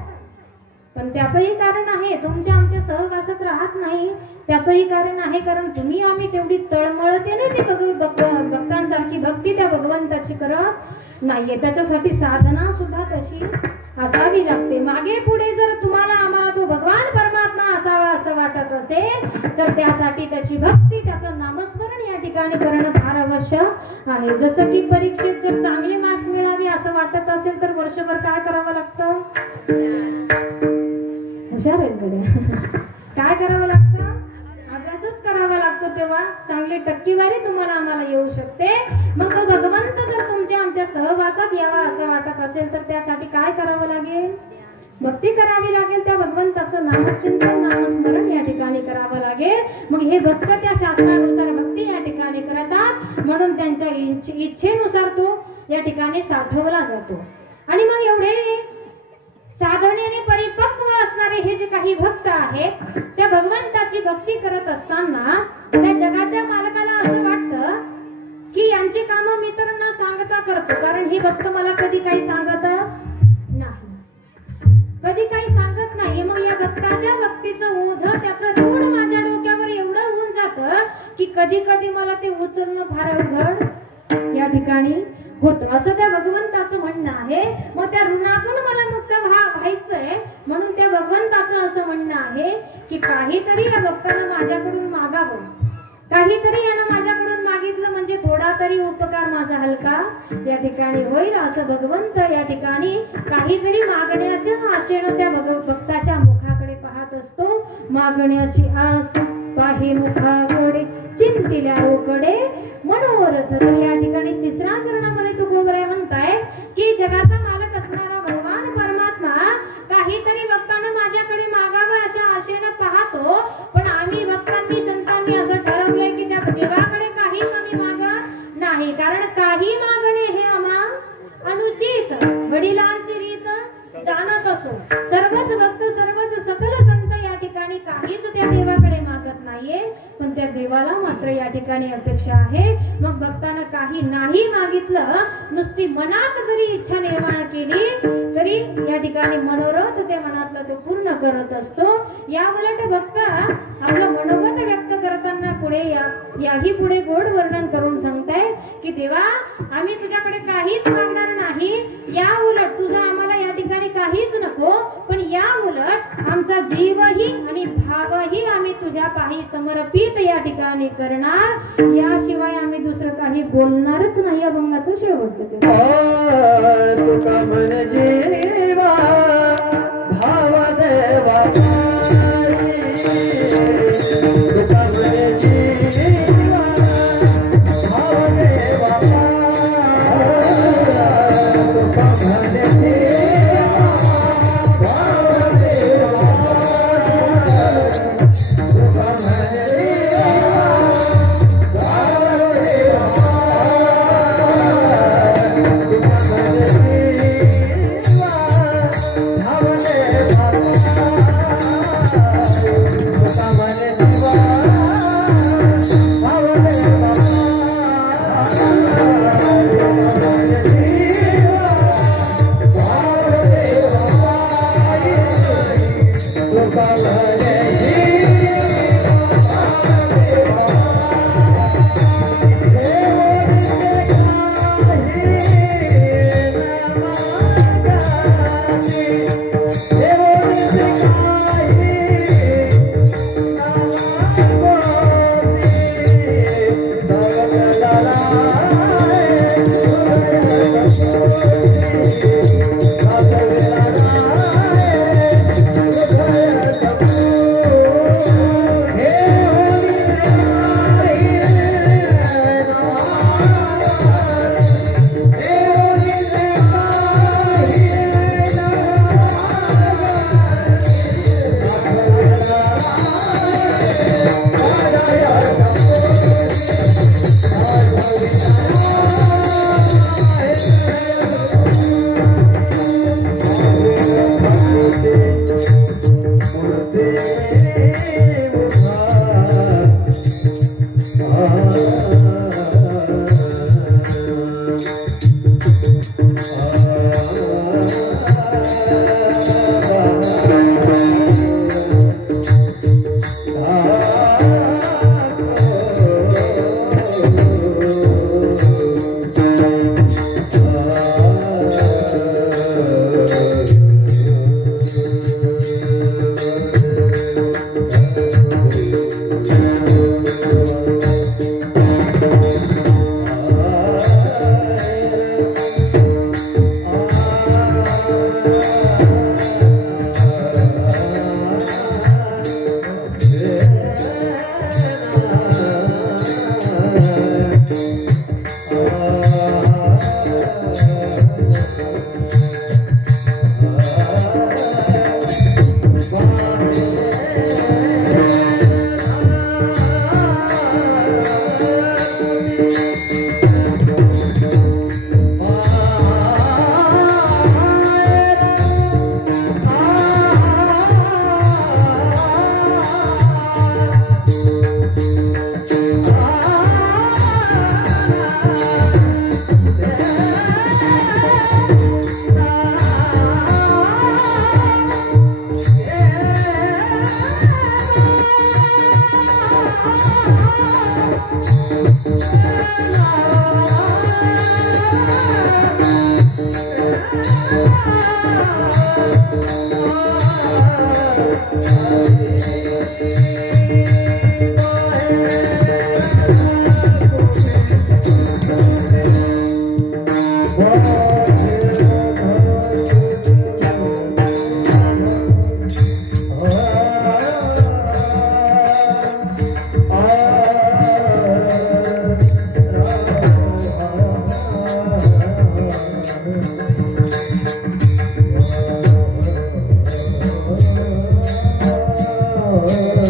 पण त्याचंही कारण आहे। तुमच्या आमच्या सहवासात राहत नाही त्याचंही कारण आहे, कारण तुम्ही आम्ही तेवढी तळमळतेने ती भक्तांसारखी भक्ती त्या भगवंताची करत नाहीये। त्याच्यासाठी साधना सुद्धा तशी असावी लागते। मागे पुढे जर तुम्हाला आम्हाला तो भगवान परमात्मा असावा असं वाटत असेल तर त्यासाठी त्याची भक्ती त्याचं नामस्मरण या ठिकाणी करणं फार आवश्यक आहे। जसं की परीक्षेत जर चांगले मार्क्स मिळावे असं वाटत असेल तर वर्षभर काय करावं लागतं? हुशार आहेत गड्या। काय करावं लागतं? अभ्यासच करावा लागतो, तेव्हा चांगली टक्केवारी तुम्हाला आम्हाला येऊ शकते। मग तो भगवंत जर तुमच्या आमच्या सहवासात यावा असं वाटत असेल तर त्यासाठी काय करावं लागेल? भक्ती करावी लागेल। त्या भगवंताचं नामचिंतन नामस्मरण या ठिकाणी करावं लागेल। मग हे भक्त त्या शास्त्रानुसार भक्ती या ठिकाणी करतात म्हणून त्यांच्या इच्छेनुसार तो या ठिकाणी साठवला जातो। आणि मग एवढे साधनेने परिपक्व असणारे हे जे काही भक्त आहेत त्या भगवंताची भक्ती करत असताना त्या जगाच्या मालकाला असं वाटतं की यांची कामं मी तर न सांगता करतो, कारण ही भक्त मला कधी काही सांगत नाही, कधी काही सांगत नाही। मग या भक्ताच्या भक्तीचं ओझं त्याचं ऋण माझ्या डोक्यावर एवढं होऊन जातं की कधी कधी मला ते उचलणं फार अवघड या ठिकाणी होतं असं त्या भगवंताचं म्हणणं आहे। मग त्या ऋणातून मला मुक्त व्हायचंय म्हणून त्या भगवंताचं असं म्हणणं आहे की काहीतरी या भक्तानं माझ्याकडून मागावं, काहीतरी यानं माझ्याकडून मागितलं म्हणजे थोडा तरी उपकार माझा हलका या ठिकाणी होईल असं भगवंत या ठिकाणी काहीतरी मागण्याच्या आशेनं त्या भक्ताच्या मुखाकडे पाहत असतो। मागण्याची आस पाही मुखाकडे चिंतिल्या रोकडे मनोरथ। तर या ठिकाणी तिसऱ्या चरणामध्ये तुकोबराय म्हणताय की जगाचा मालक असणारा भगवान परमात्मा काहीतरी भक्तांना माझ्याकडे मागावं अशा आशेनं पाहतो, पण आम्ही भक्तांनी संतांनी असं ठरवलंय की असो, सर्वच भक्त सर्वच सकल संत या ठिकाणी काहीच त्या देवाकडे मागत नाहीये, पण त्या देवाला मात्र या ठिकाणी अपेक्षा आहे. मग भक्तानं काही नाही मागितलं, नुसती मनात जरी इच्छा निर्माण केली तरी या ठिकाणी मनोरथ ते मनातलं ते पूर्ण करत असतो. या उलट भक्त आपलं मनोगत व्यक्त करताना पुढे याही पुढे गोड वर्णन करून सांगताय की देवा आम्ही तुझ्याकडे काहीच मागणार नाही, या उलट तुझं आम्हाला या ठिकाणी काहीच नको, पण या उलट आमचा जीवही आणि भावही आम्ही तुझ्या पायी समर्पित या ठिकाणी करणार, याशिवाय आम्ही दुसरं काही बोलणारच नाही. अभंगाचं शेवटचं तुका मन जीवा भाव देवा तुका मन जीवा भाव देवा तुका मन जीवा भाव देवा तुका मन जीवा भाव देवा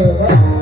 Oh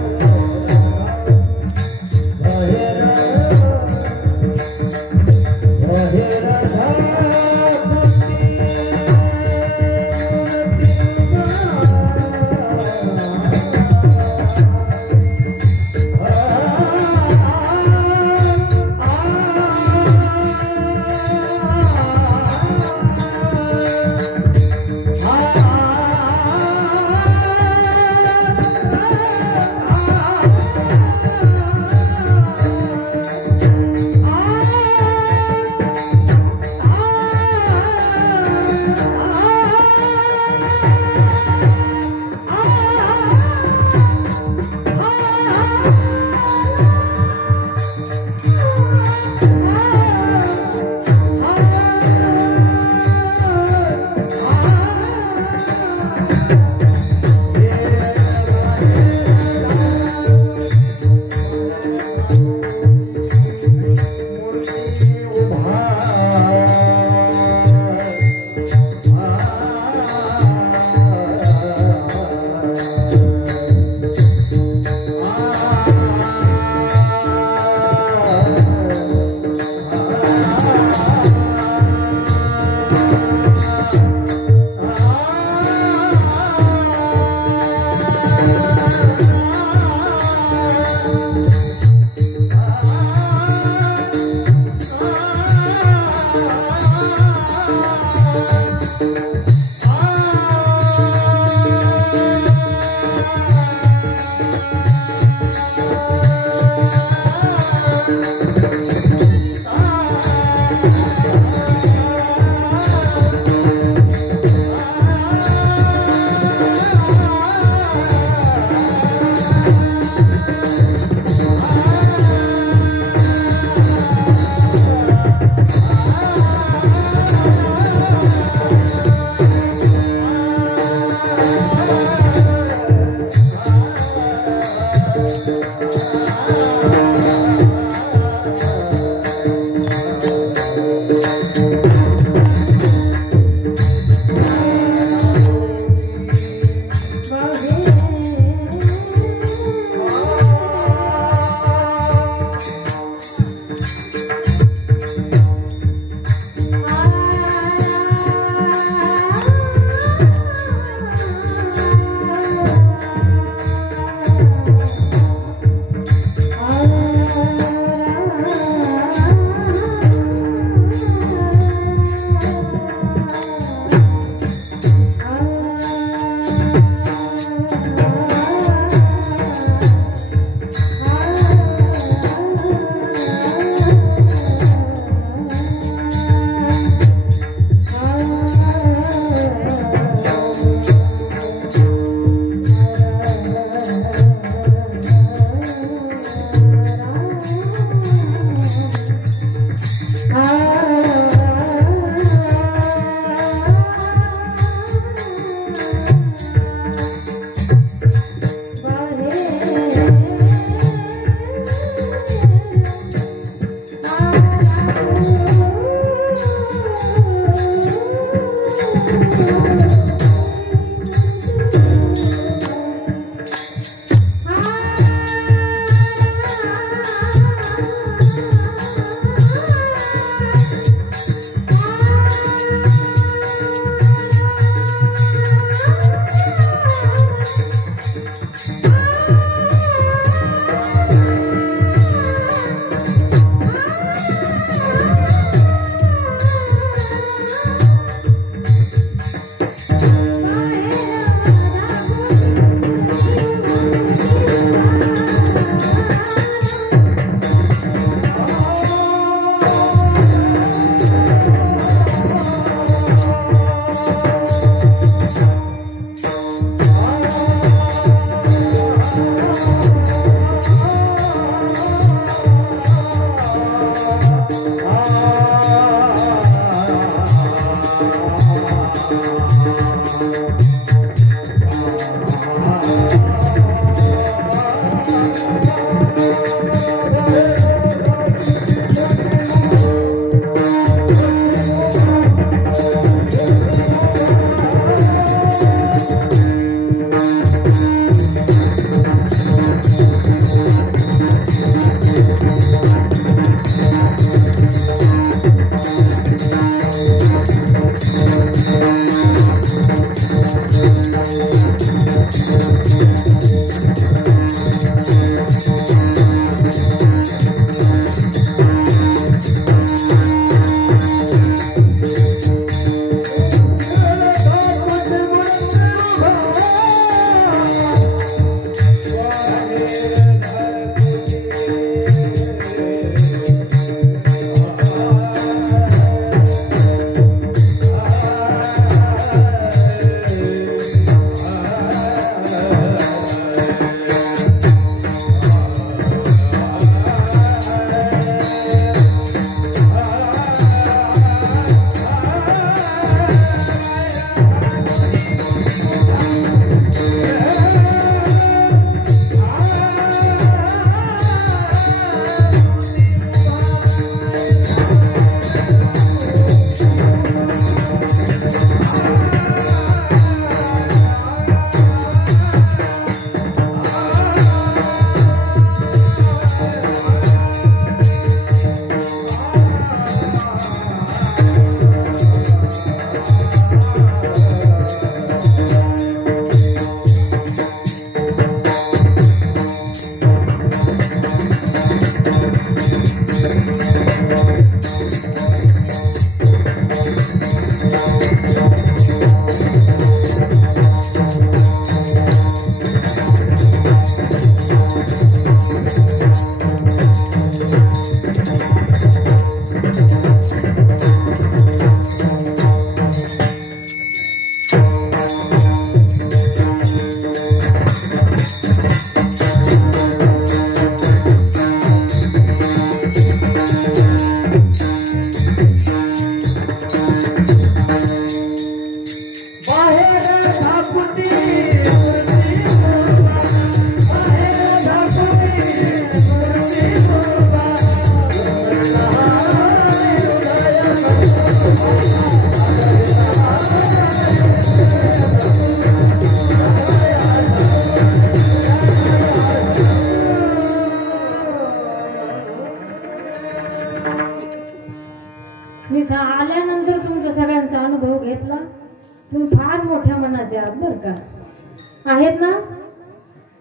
मी आल्यानंतर तुमचा सगळ्यांचा अनुभव घेतला. तुम्ही फार मोठ्या मनाचे आहात बरं का. आहेत ना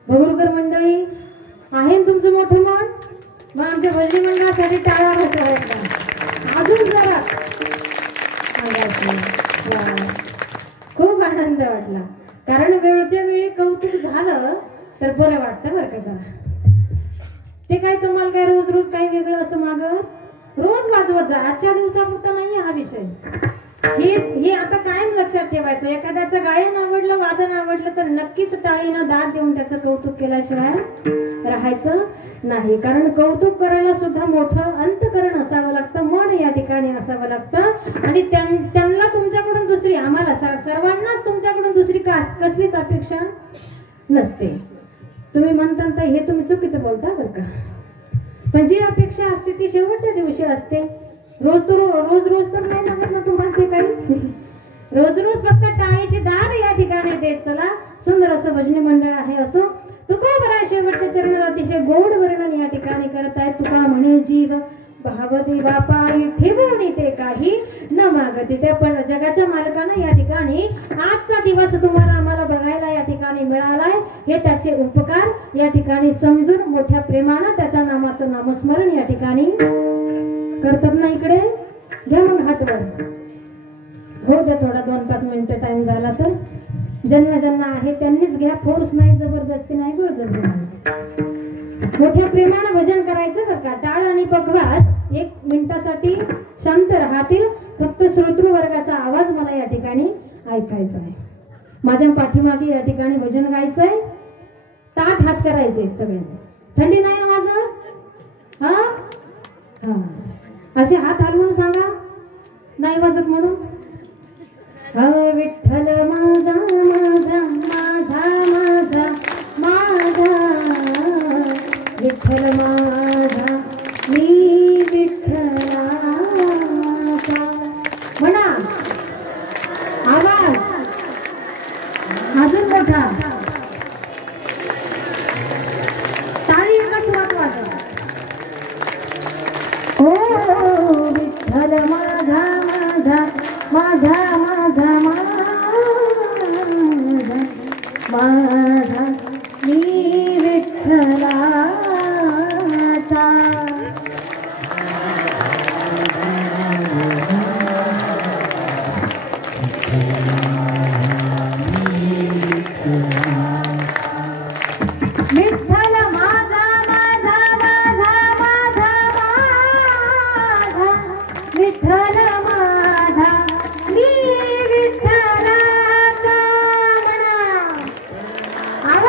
भगुरकर मंडळी? आहे ना तुमचं मोठं मन? मग आमच्या भजनी मंडळासाठी टाळा होता अजून जरा खूप आनंद वाटला. कारण वेळच्या वेळी कौतुक झालं तर बरं वाटतं बरं का जरा. ते काय तुम्हाला काय रोज रोज काही वेगळं असं मागं रोज वाजवत जा. आजच्या दिवसापुरता नाही हा विषय. हे आता कायम लक्षात ठेवायचं. एखाद्याचं गायन आवडलं वादन आवडलं तर नक्कीच टाळीनं दाद देऊन त्याचं कौतुक केल्याशिवाय राहायचं नाही. कारण कौतुक करायला सुद्धा मोठं अंतकरण असावं लागतं, मन या ठिकाणी असावं लागतं. आणि त्यांना तुमच्याकडून दुसरी आम्हाला सर्वांनाच तुमच्याकडून दुसरी कसलीच अपेक्षा नसते. तुम्ही म्हणता तर हे तुम्ही चुकीचं बोलता बरं का. पण जी अपेक्षा असते ती शेवटच्या दिवशी असते. रोज रोज तर नाही लागत ना तुम्हाला ते काही. रोज रोज फक्त टाळीची दाद या ठिकाणी देत चला. सुंदर असं भजनी मंडळ आहे. असो तुकोबरा शेवटच्या चरणात अतिशय गोड वर्णन या ठिकाणी करत आहे. तुका म्हणे जीव भागवती बापाई ठेवून ते काही न मागते. त्या पण जगाच्या मालकानं या ठिकाणी आजचा दिवस तुम्हाला आम्हाला बघायला या ठिकाणी मिळालाय. हे त्याचे उपकार या ठिकाणी समजून मोठ्या प्रेमानं त्याच्या नामाचं नामस्मरण या ठिकाणी करतात ना. इकडे घ्या मग हातवर. हो द्या थोडा 2-5 मिनिटं टाइम झाला तर. ज्यांना आहे त्यांनीच घ्या. फोर्स नाही, जबरदस्ती नाही, बळजबरी. मोठ्या प्रेमानं भजन करायचं बरं का. टाळ आणि पखवाज 1 मिनिटासाठी शांत राहतील. फक्त श्रोतृ वर्गाचा आवाज मला या ठिकाणी ऐकायचा आहे. माझ्या पाठीमागे या ठिकाणी भजन गायचंय. ताठ हात करायचे सगळ्यांनी. थंडी नाही ना माझं? हा असे हात हलवून सांगा नाही वाजत म्हणून. विठ्ठल माझा माझा माझा माझा माझा विठ्ठल माझा मी विठ्ठलाचा. म्हणा आवाज अजून मोठा. टाळी एका सुरात वाजवा. ओ विठ्ठल माझा माझा माझा माझा माझा माझा मी विठ्ठलाचा. विठ्ठल माझा माझा माझा माझा माझा विठ्ठल माझा मी विठ्ठलाचा. म्हणा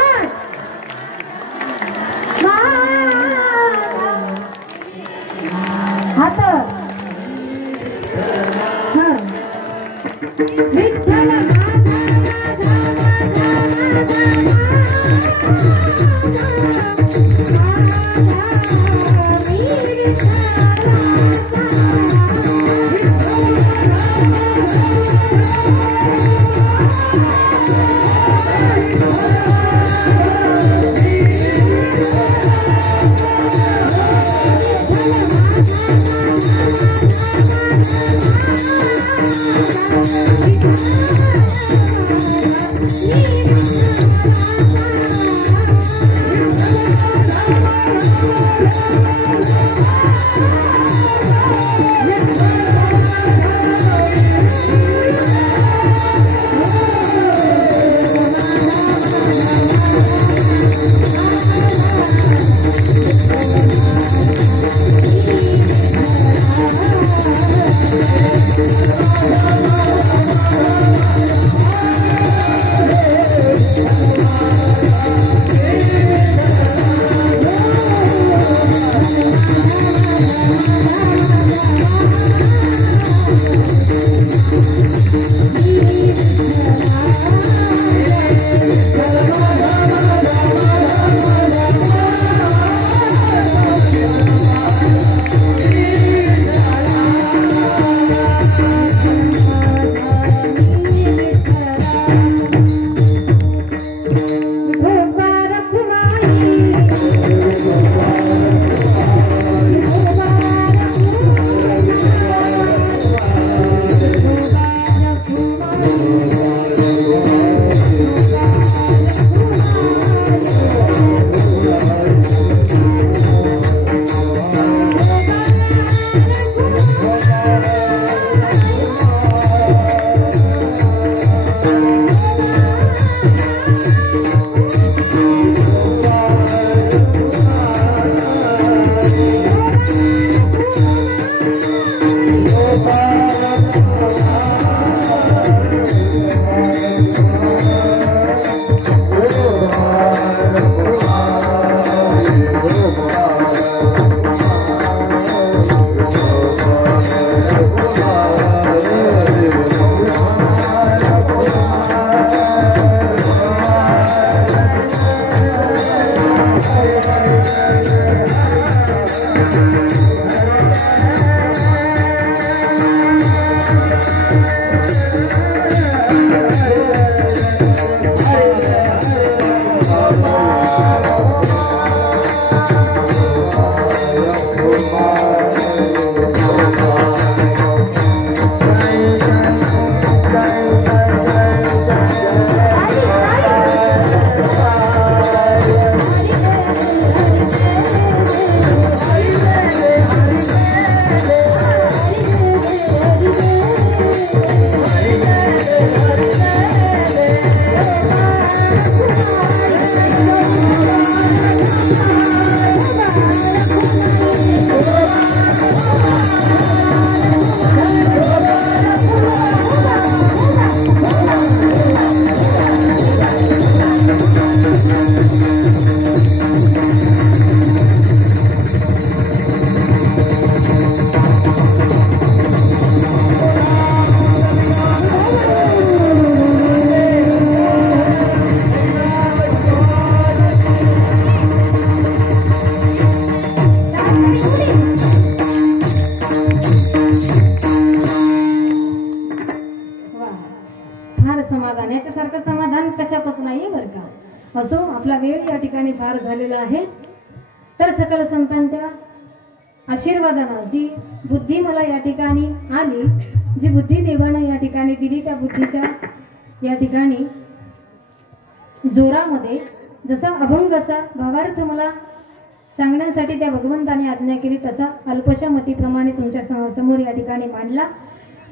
अजिबातच नाहीये बरं का। असो, आपला वेळ या ठिकाणी फार झालेला आहे। तर सकल संतांच्या आशीर्वादानं जी बुद्धी मला या ठिकाणी आली, जी बुद्धी देवानं या ठिकाणी दिली, त्या बुद्धीच्या या ठिकाणी जोरामध्ये जसा अभंगाचा भावार्थ मला सांगण्यासाठी त्या भगवंताने आज्ञा केली, तसा अल्पशा मतीप्रमाणे तुमच्या समोर या ठिकाणी मांडला।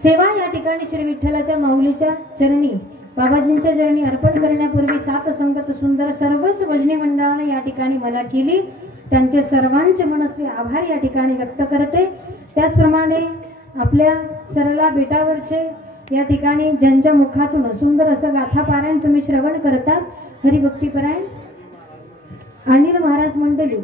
सेवा या ठिकाणी श्री विठ्ठलाच्या माऊलीच्या चरणी, बाबाजींच्या चरणी अर्पण करण्यापूर्वी सात संगत सुंदर सर्वच भजनी मंडळाने या ठिकाणी मला केली, त्यांचे सर्वांचे मनस्वी आभार या ठिकाणी व्यक्त करते। त्याचप्रमाणे आपल्या सरला बेटावरचे या ठिकाणी ज्यांच्या मुखातून सुंदर असं गाथा पारायण तुम्ही श्रवण करतात, हरिभक्तीपरायण अनिल महाराज मंडळी,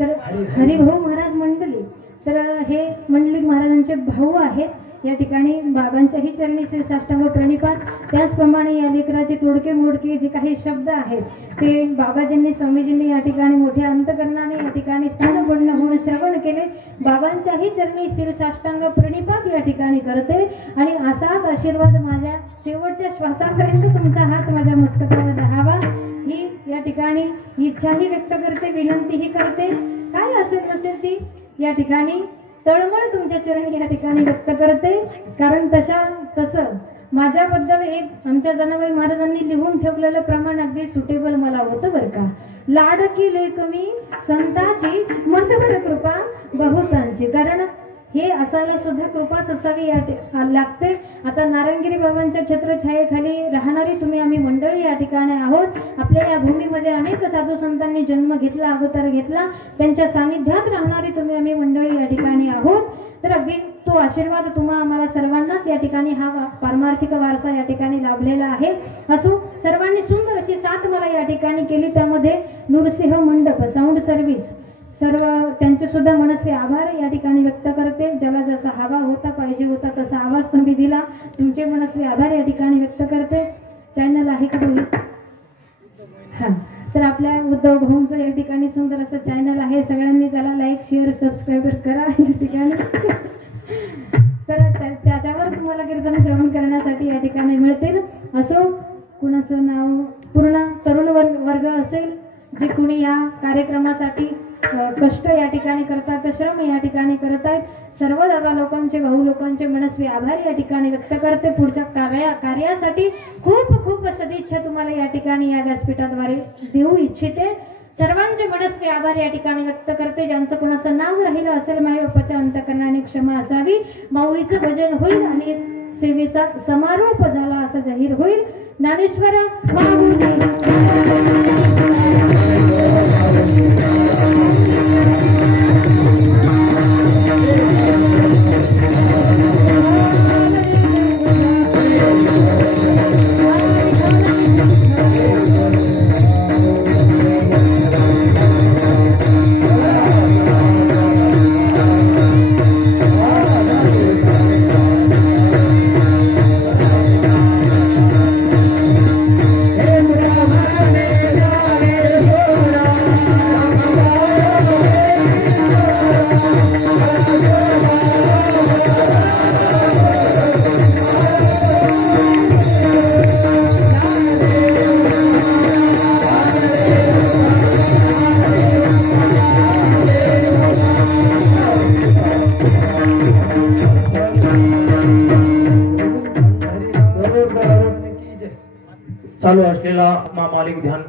तर हरिभाऊ महाराज मंडळी, तर हे मंडलिक महाराजांचे भाऊ आहेत। या ठिकाणी बाबांच्याही चरणी श्री साष्टांग प्रणिपात। त्याचप्रमाणे या लेकराचे तोडके मोडके जे काही शब्द आहेत ते बाबाजींनी स्वामीजींनी या ठिकाणी मोठ्या अंतकरणाने या ठिकाणी स्थानपन्न होऊन श्रवण केले। बाबांच्याही चरणी श्री साष्टांग प्रणिपात या ठिकाणी करते आणि असाच आशीर्वाद माझ्या शेवटच्या श्वासापर्यंत तुमचा हात माझ्या मस्तकावर राहावा ही या ठिकाणी इच्छाही व्यक्त करते, विनंतीही करते। काय असेल नसेल ती या ठिकाणी तळमळ तुमच्या चरणी या ठिकाणी व्यक्त करते। कारण तसं माझ्याबद्दल एक आमच्या जनाबाई महाराजांनी लिहून ठेवलेलं प्रमाण अगदी सुटेबल मला होतं बरं का। लाडकी लेक मी संताची मजवर कृपा बहुतांची, कारण हे असायला सुद्धा कृपाच असावी लागते। आता नारायणगिरी बाबांच्या छत्रछायेखाली राहणारी तुम्ही आम्ही मंडळी या ठिकाणी आहोत। आपल्या या भूमीमध्ये अनेक साधू संतांनी जन्म घेतला, अवतार घेतला, त्यांच्या सानिध्यात राहणारी तुम्ही आम्ही मंडळी या ठिकाणी आहोत। तर अगदी तो आशीर्वाद तुम्हा आम्हाला सर्वांनाच या ठिकाणी हा पारमार्थिक वारसा या ठिकाणी लाभलेला आहे। असो, सर्वांनी सुंदर अशी साथ मला या ठिकाणी केली, त्यामध्ये नूरसिंह मंडप साऊंड सर्व्हिस सर्व त्यांचे सुद्धा मनस्वी आभार या ठिकाणी व्यक्त करते। ज्याला जसा हवा होता पाहिजे होता तसा आवाज तुम्ही दिला, तुमचे मनस्वी आभार या ठिकाणी व्यक्त करते। चॅनल आहे का तुम्ही? हां, तर आपल्या उद्धव भाऊंचं या ठिकाणी सुंदर असं चॅनल आहे, सगळ्यांनी त्याला लाईक शेअर सबस्क्राईब करा या ठिकाणी। तर त्याच्यावर तुम्हाला कीर्तन श्रवण करण्यासाठी या ठिकाणी मिळतील। असो, कुणाचं नाव पूर्ण तरुण वर्ग असेल जे कुणी या कार्यक्रमासाठी कष्ट या ठिकाणी करतात, श्रम या ठिकाणी करत आहेत, सर्व दादा लोकांचे भाऊ लोकांचे मनस्वी आभार या ठिकाणी व्यक्त करते। पुढच्या कार्यासाठी खूप खूप सदिच्छा तुम्हाला या ठिकाणी या व्यासपीठाद्वारे देऊ इच्छिते। सर्वांचे मनस्वी आभार या ठिकाणी व्यक्त करते। ज्यांचं कोणाचं नाव राहिलं असेल माई बाप्पाच्या अंतकरणाने क्षमा असावी। माऊलीचं भजन होईल आणि सेवेचा समारोप झाला असं जाहीर होईल। ज्ञानेश्वर चालू असलेला मालिक ध्यान